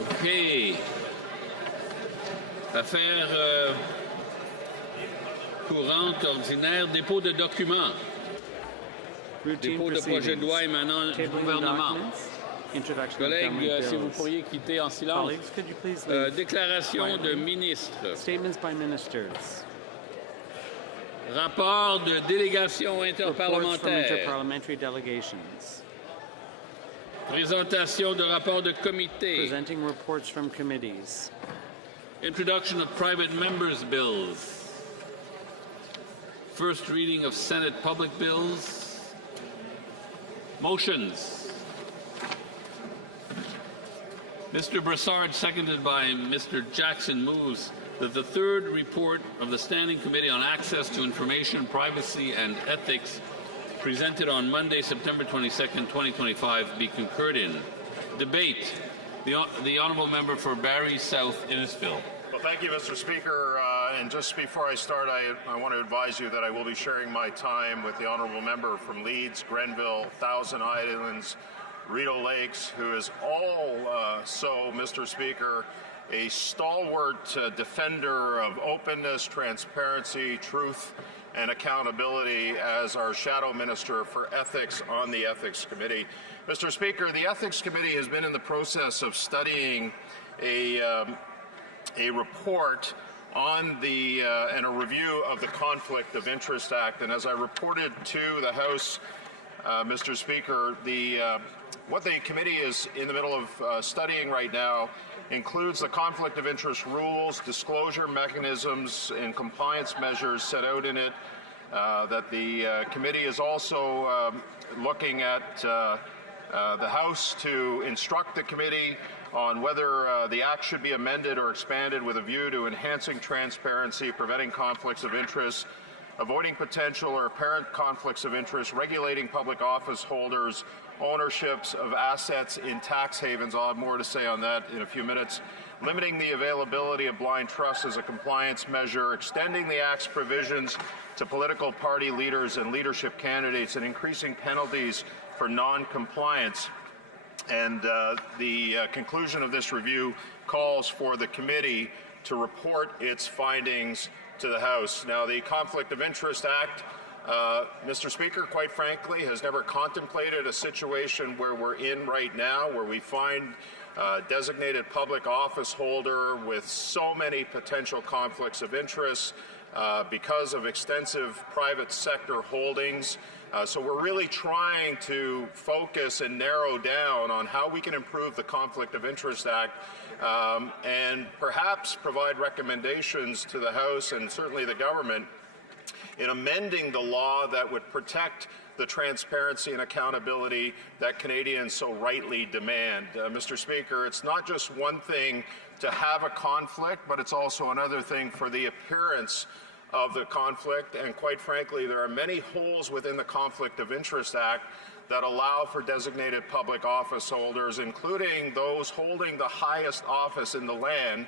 OK. Affaire courante, ordinaire, dépôt de documents. Dépôt de projet de loi émanant du gouvernement. Collègues, si vous pourriez quitter en silence. Déclaration de ministre. Rapport de délégation interparlementaire. Présentation de rapport de comité. Introduction of private members' bills. First reading of Senate public bills. Motions. Mr. Brassard, seconded by Mr. Jackson, moves that the third report of the Standing Committee on Access to Information, Privacy and Ethics presented on Monday, September 22nd, 2025, be concurred in. Debate. The honourable member for Barrie South Innisfil. Well, thank you, Mr. Speaker. And just before I start, I want to advise you that I will be sharing my time with the honourable member from Leeds, Grenville, Thousand Islands, Rideau Lakes, who is also, Mr. Speaker, a stalwart defender of openness, transparency, truth, and accountability as our Shadow Minister for Ethics on the Ethics Committee. Mr. Speaker, the Ethics Committee has been in the process of studying a report on and a review of the Conflict of Interest Act. And as I reported to the House, Mr. Speaker, what the committee is in the middle of studying right now includes the conflict of interest rules, disclosure mechanisms, and compliance measures set out in it. That the committee is also looking at the House to instruct the committee on whether the Act should be amended or expanded with a view to enhancing transparency, preventing conflicts of interest, avoiding potential or apparent conflicts of interest, regulating public office holders, ownerships of assets in tax havens. I'll have more to say on that in a few minutes. Limiting the availability of blind trust as a compliance measure, extending the Act's provisions to political party leaders and leadership candidates, and increasing penalties for non-compliance. And the conclusion of this review calls for the committee to report its findings to the House. Now, the Conflict of Interest Act, Mr. Speaker, quite frankly, has never contemplated a situation where we're in right now, where we find designated public office holder with so many potential conflicts of interest because of extensive private sector holdings. So we're really trying to focus and narrow down on how we can improve the Conflict of Interest Act and perhaps provide recommendations to the House and certainly the government in amending the law that would protect the transparency and accountability that Canadians so rightly demand. Mr. Speaker, it's not just one thing to have a conflict, but it's also another thing for the appearance of the conflict, and quite frankly, there are many holes within the Conflict of Interest Act that allow for designated public office holders, including those holding the highest office in the land,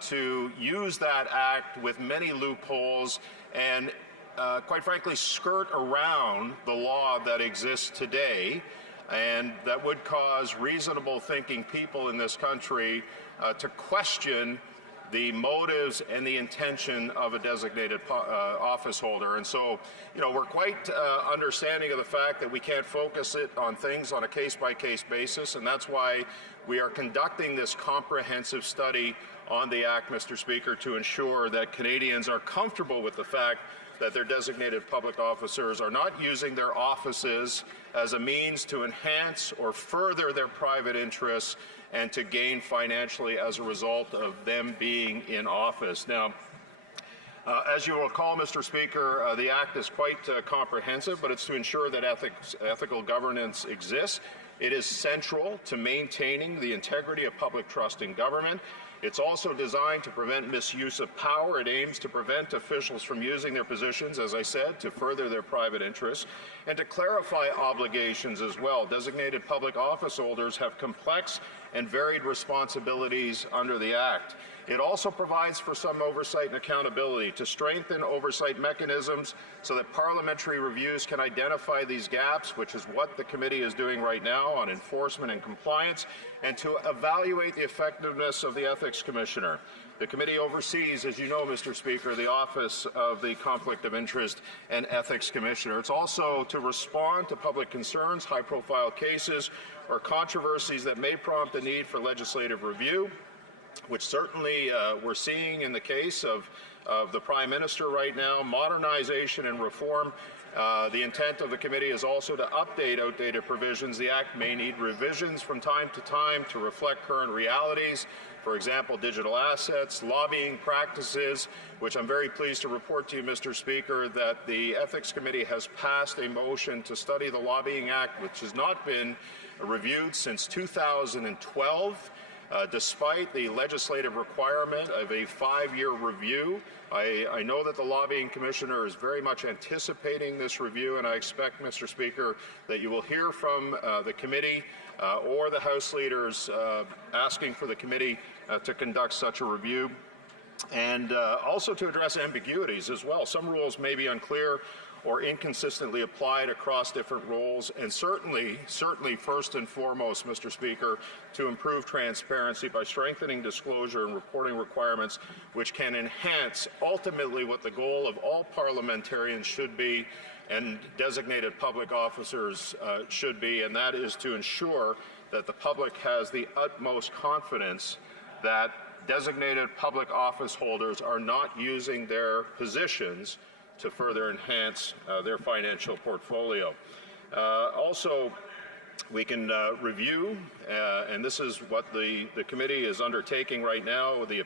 to use that act with many loopholes and quite frankly skirt around the law that exists today, and that would cause reasonable thinking people in this country to question the motives and the intention of a designated office holder. And so, we're quite understanding of the fact that we can't focus it on things on a case-by-case basis, and that's why we are conducting this comprehensive study on the Act, Mr. Speaker, to ensure that Canadians are comfortable with the fact that their designated public officers are not using their offices as a means to enhance or further their private interests and to gain financially as a result of them being in office. Now, as you will recall, Mr. Speaker, the Act is quite comprehensive, but it's to ensure that ethical governance exists. It is central to maintaining the integrity of public trust in government. It's also designed to prevent misuse of power. It aims to prevent officials from using their positions, as I said, to further their private interests, and to clarify obligations as well. Designated public office holders have complex and varied responsibilities under the Act. It also provides for some oversight and accountability to strengthen oversight mechanisms so that parliamentary reviews can identify these gaps, which is what the committee is doing right now on enforcement and compliance, and to evaluate the effectiveness of the Ethics Commissioner. The committee oversees, as you know, Mr. Speaker, the Office of the Conflict of Interest and Ethics Commissioner. It's also to respond to public concerns, high-profile cases, or controversies that may prompt the need for legislative review, which certainly we're seeing in the case of the Prime Minister right now. Modernization and reform. The intent of the committee is also to update outdated provisions. The Act may need revisions from time to time to reflect current realities. For example, digital assets, lobbying practices, which I'm very pleased to report to you, Mr. Speaker, that the Ethics Committee has passed a motion to study the Lobbying Act, which has not been reviewed since 2012. Despite the legislative requirement of a 5-year review. I know that the Lobbying Commissioner is very much anticipating this review, and I expect, Mr. Speaker, that you will hear from the committee or the House leaders asking for the committee to conduct such a review, and also to address ambiguities as well. Some rules may be unclear or inconsistently applied across different roles, and certainly first and foremost, Mr. Speaker, to improve transparency by strengthening disclosure and reporting requirements which can enhance ultimately what the goal of all parliamentarians should be and designated public officers should be, and that is to ensure that the public has the utmost confidence that designated public office holders are not using their positions to further enhance their financial portfolio. Also, we can review, and this is what the committee is undertaking right now, the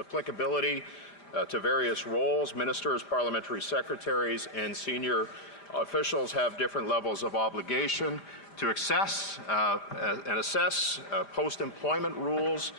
applicability to various roles. Ministers, parliamentary secretaries, and senior officials have different levels of obligation to assess post-employment rules,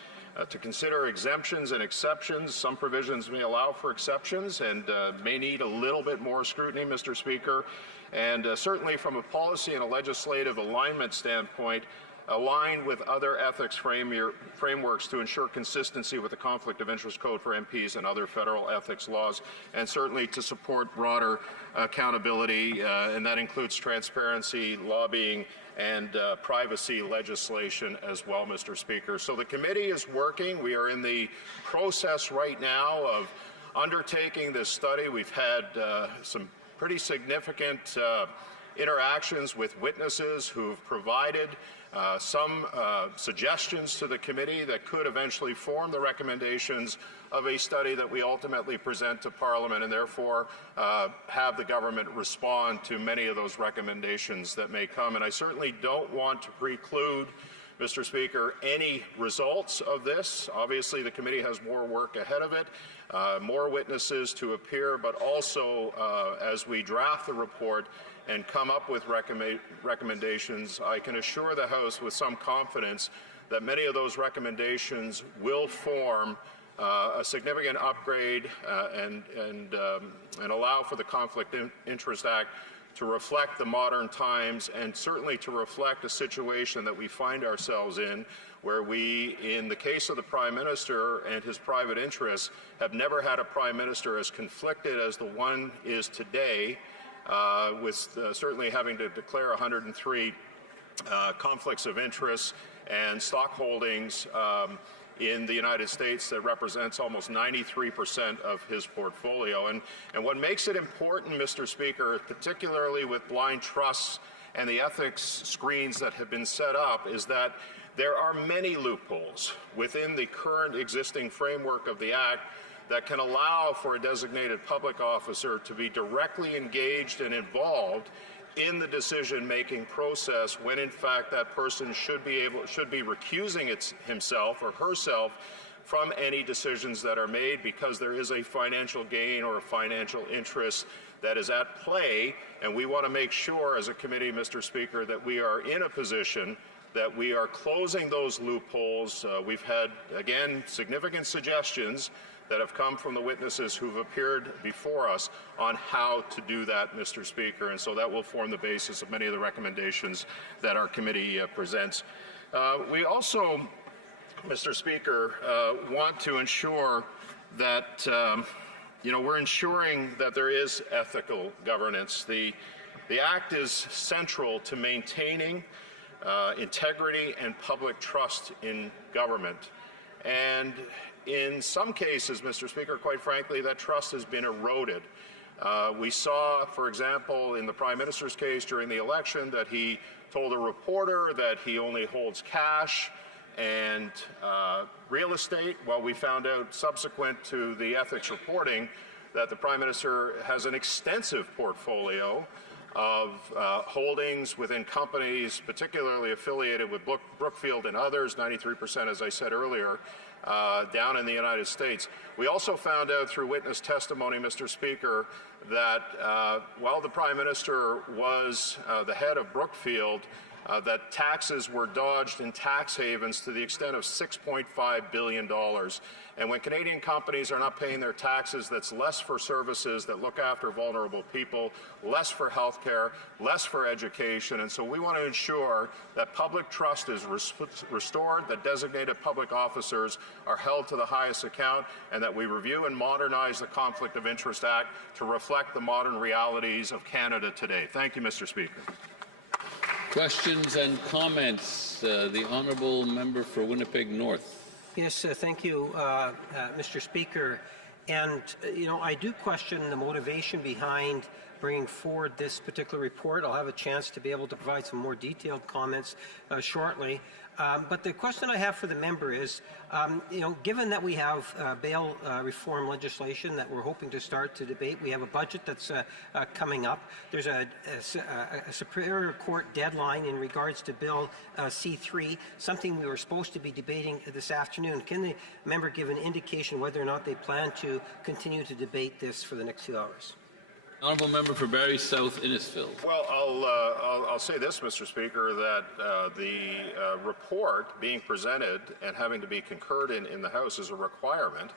to consider exemptions and exceptions. Some provisions may allow for exceptions and may need a little bit more scrutiny, Mr. Speaker. And certainly from a policy and a legislative alignment standpoint, align with other ethics frameworks to ensure consistency with the Conflict of Interest Code for MPs and other federal ethics laws, and certainly to support broader accountability, and that includes transparency, lobbying, and privacy legislation as well, Mr. Speaker. So the committee is working. We are in the process right now of undertaking this study. We've had some pretty significant interactions with witnesses who've provided some suggestions to the committee that could eventually form the recommendations of a study that we ultimately present to Parliament, and therefore have the government respond to many of those recommendations that may come. And I certainly don't want to preclude, Mr. Speaker, any results of this. Obviously, the committee has more work ahead of it, more witnesses to appear, but also as we draft the report and come up with recommendations, I can assure the House with some confidence that many of those recommendations will form a significant upgrade and allow for the Conflict Interest Act to reflect the modern times, and certainly to reflect a situation that we find ourselves in, where we, in the case of the Prime Minister and his private interests, have never had a Prime Minister as conflicted as the one is today, with certainly having to declare 103 conflicts of interest and stock holdings in the United States that represents almost 93% of his portfolio. And what makes it important, Mr. Speaker, particularly with blind trusts and the ethics screens that have been set up, is that there are many loopholes within the current existing framework of the Act that can allow for a designated public officer to be directly engaged and involved in the decision-making process, when in fact that person should be recusing himself or herself from any decisions that are made, because there is a financial gain or a financial interest that is at play. And we want to make sure as a committee, Mr. Speaker, that we are in a position that we are closing those loopholes. We've had, again, significant suggestions that have come from the witnesses who've appeared before us on how to do that, Mr. Speaker, and so that will form the basis of many of the recommendations that our committee presents. We also, Mr. Speaker, want to ensure that we're ensuring that there is ethical governance. The Act is central to maintaining integrity and public trust in government. And in some cases, Mr. Speaker, quite frankly, that trust has been eroded. We saw, for example, in the Prime Minister's case during the election, that he told a reporter that he only holds cash and real estate, while we found out subsequent to the ethics reporting that the Prime Minister has an extensive portfolio of holdings within companies, particularly affiliated with Brookfield and others, 93%, as I said earlier, down in the United States. We also found out through witness testimony, Mr. Speaker, that while the Prime Minister was the head of Brookfield, that taxes were dodged in tax havens to the extent of $6.5 billion. And when Canadian companies are not paying their taxes, that's less for services that look after vulnerable people, less for health care, less for education. And so we want to ensure that public trust is restored, that designated public officers are held to the highest account, and that we review and modernize the Conflict of Interest Act to reflect the modern realities of Canada today. Thank you, Mr. Speaker. Questions and comments. The Honourable Member for Winnipeg North. Yes, thank you, Mr. Speaker. And, I do question the motivation behind bringing forward this particular report. I'll have a chance to be able to provide some more detailed comments shortly. But the question I have for the member is, given that we have bail reform legislation that we're hoping to start to debate, we have a budget that's coming up. There's a Superior Court deadline in regards to Bill C-3, something we were supposed to be debating this afternoon. Can the member give an indication whether or not they plan to continue to debate this for the next few hours? Honourable Member for Barrie South Innisfil. Well, I'll say this, Mr. Speaker, that the report being presented and having to be concurred in the House is a requirement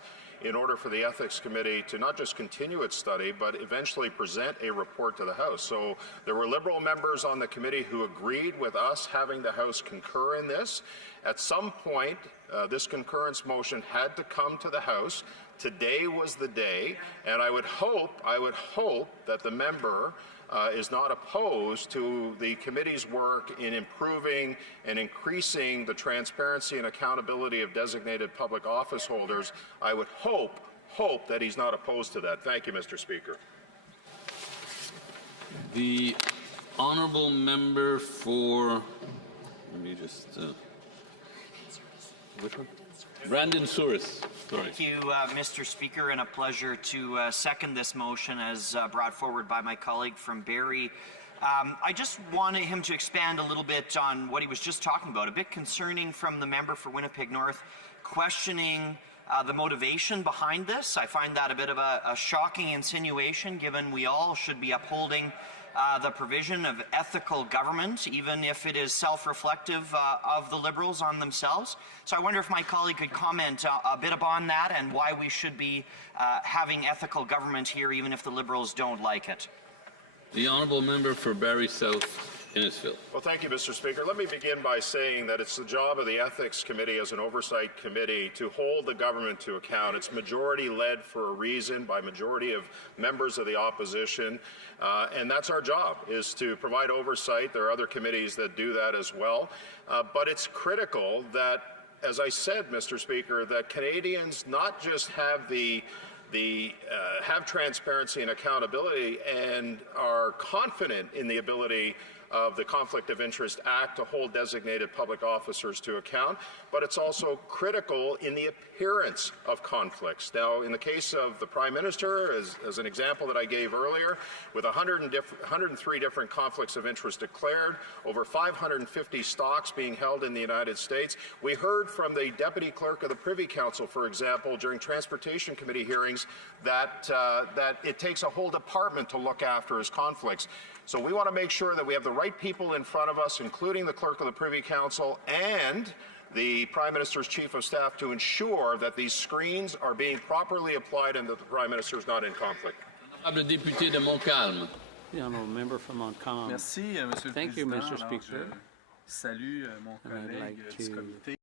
in order for the Ethics Committee to not just continue its study, but eventually present a report to the House. So there were Liberal members on the committee who agreed with us having the House concur in this. At some point, this concurrence motion had to come to the House. Today was the day, and I would hope that the member is not opposed to the committee's work in improving and increasing the transparency and accountability of designated public office holders. I would hope that he's not opposed to that. Thank you, Mr. Speaker. The Honourable Member for, let me just, which one? Brandon Souris. Thank you, Mr. Speaker, and a pleasure to second this motion as brought forward by my colleague from Barrie. I just wanted him to expand a little bit on what he was just talking about. A bit concerning from the member for Winnipeg North, questioning the motivation behind this. I find that a bit of a shocking insinuation, given we all should be upholding the provision of ethical government, even if it is self-reflective of the Liberals on themselves. So I wonder if my colleague could comment a bit upon that and why we should be having ethical government here, even if the Liberals don't like it. The Honourable Member for Barrie South Innisfil. Well, thank you, Mr. Speaker. Let me begin by saying that it's the job of the Ethics Committee as an oversight committee to hold the government to account. It's majority-led for a reason by majority of members of the opposition, and that's our job, is to provide oversight. There are other committees that do that as well, but it's critical that, as I said, Mr. Speaker, that Canadians not just have have transparency and accountability and are confident in the ability of the Conflict of Interest Act to hold designated public officers to account, but it's also critical in the appearance of conflicts. Now, in the case of the Prime Minister, as an example that I gave earlier, with 103 different conflicts of interest declared, over 550 stocks being held in the United States, we heard from the Deputy Clerk of the Privy Council, for example, during Transportation Committee hearings, that it takes a whole department to look after his conflicts. So we want to make sure that we have the right people in front of us, including the Clerk of the Privy Council and the Prime Minister's Chief of Staff, to ensure that these screens are being properly applied and that the Prime Minister is not in conflict. Honorable Député de Montcalm. The Honourable Member from Montcalm. Merci, Monsieur le Thank you, Président. Mr. Speaker. Salue mon collègue du comité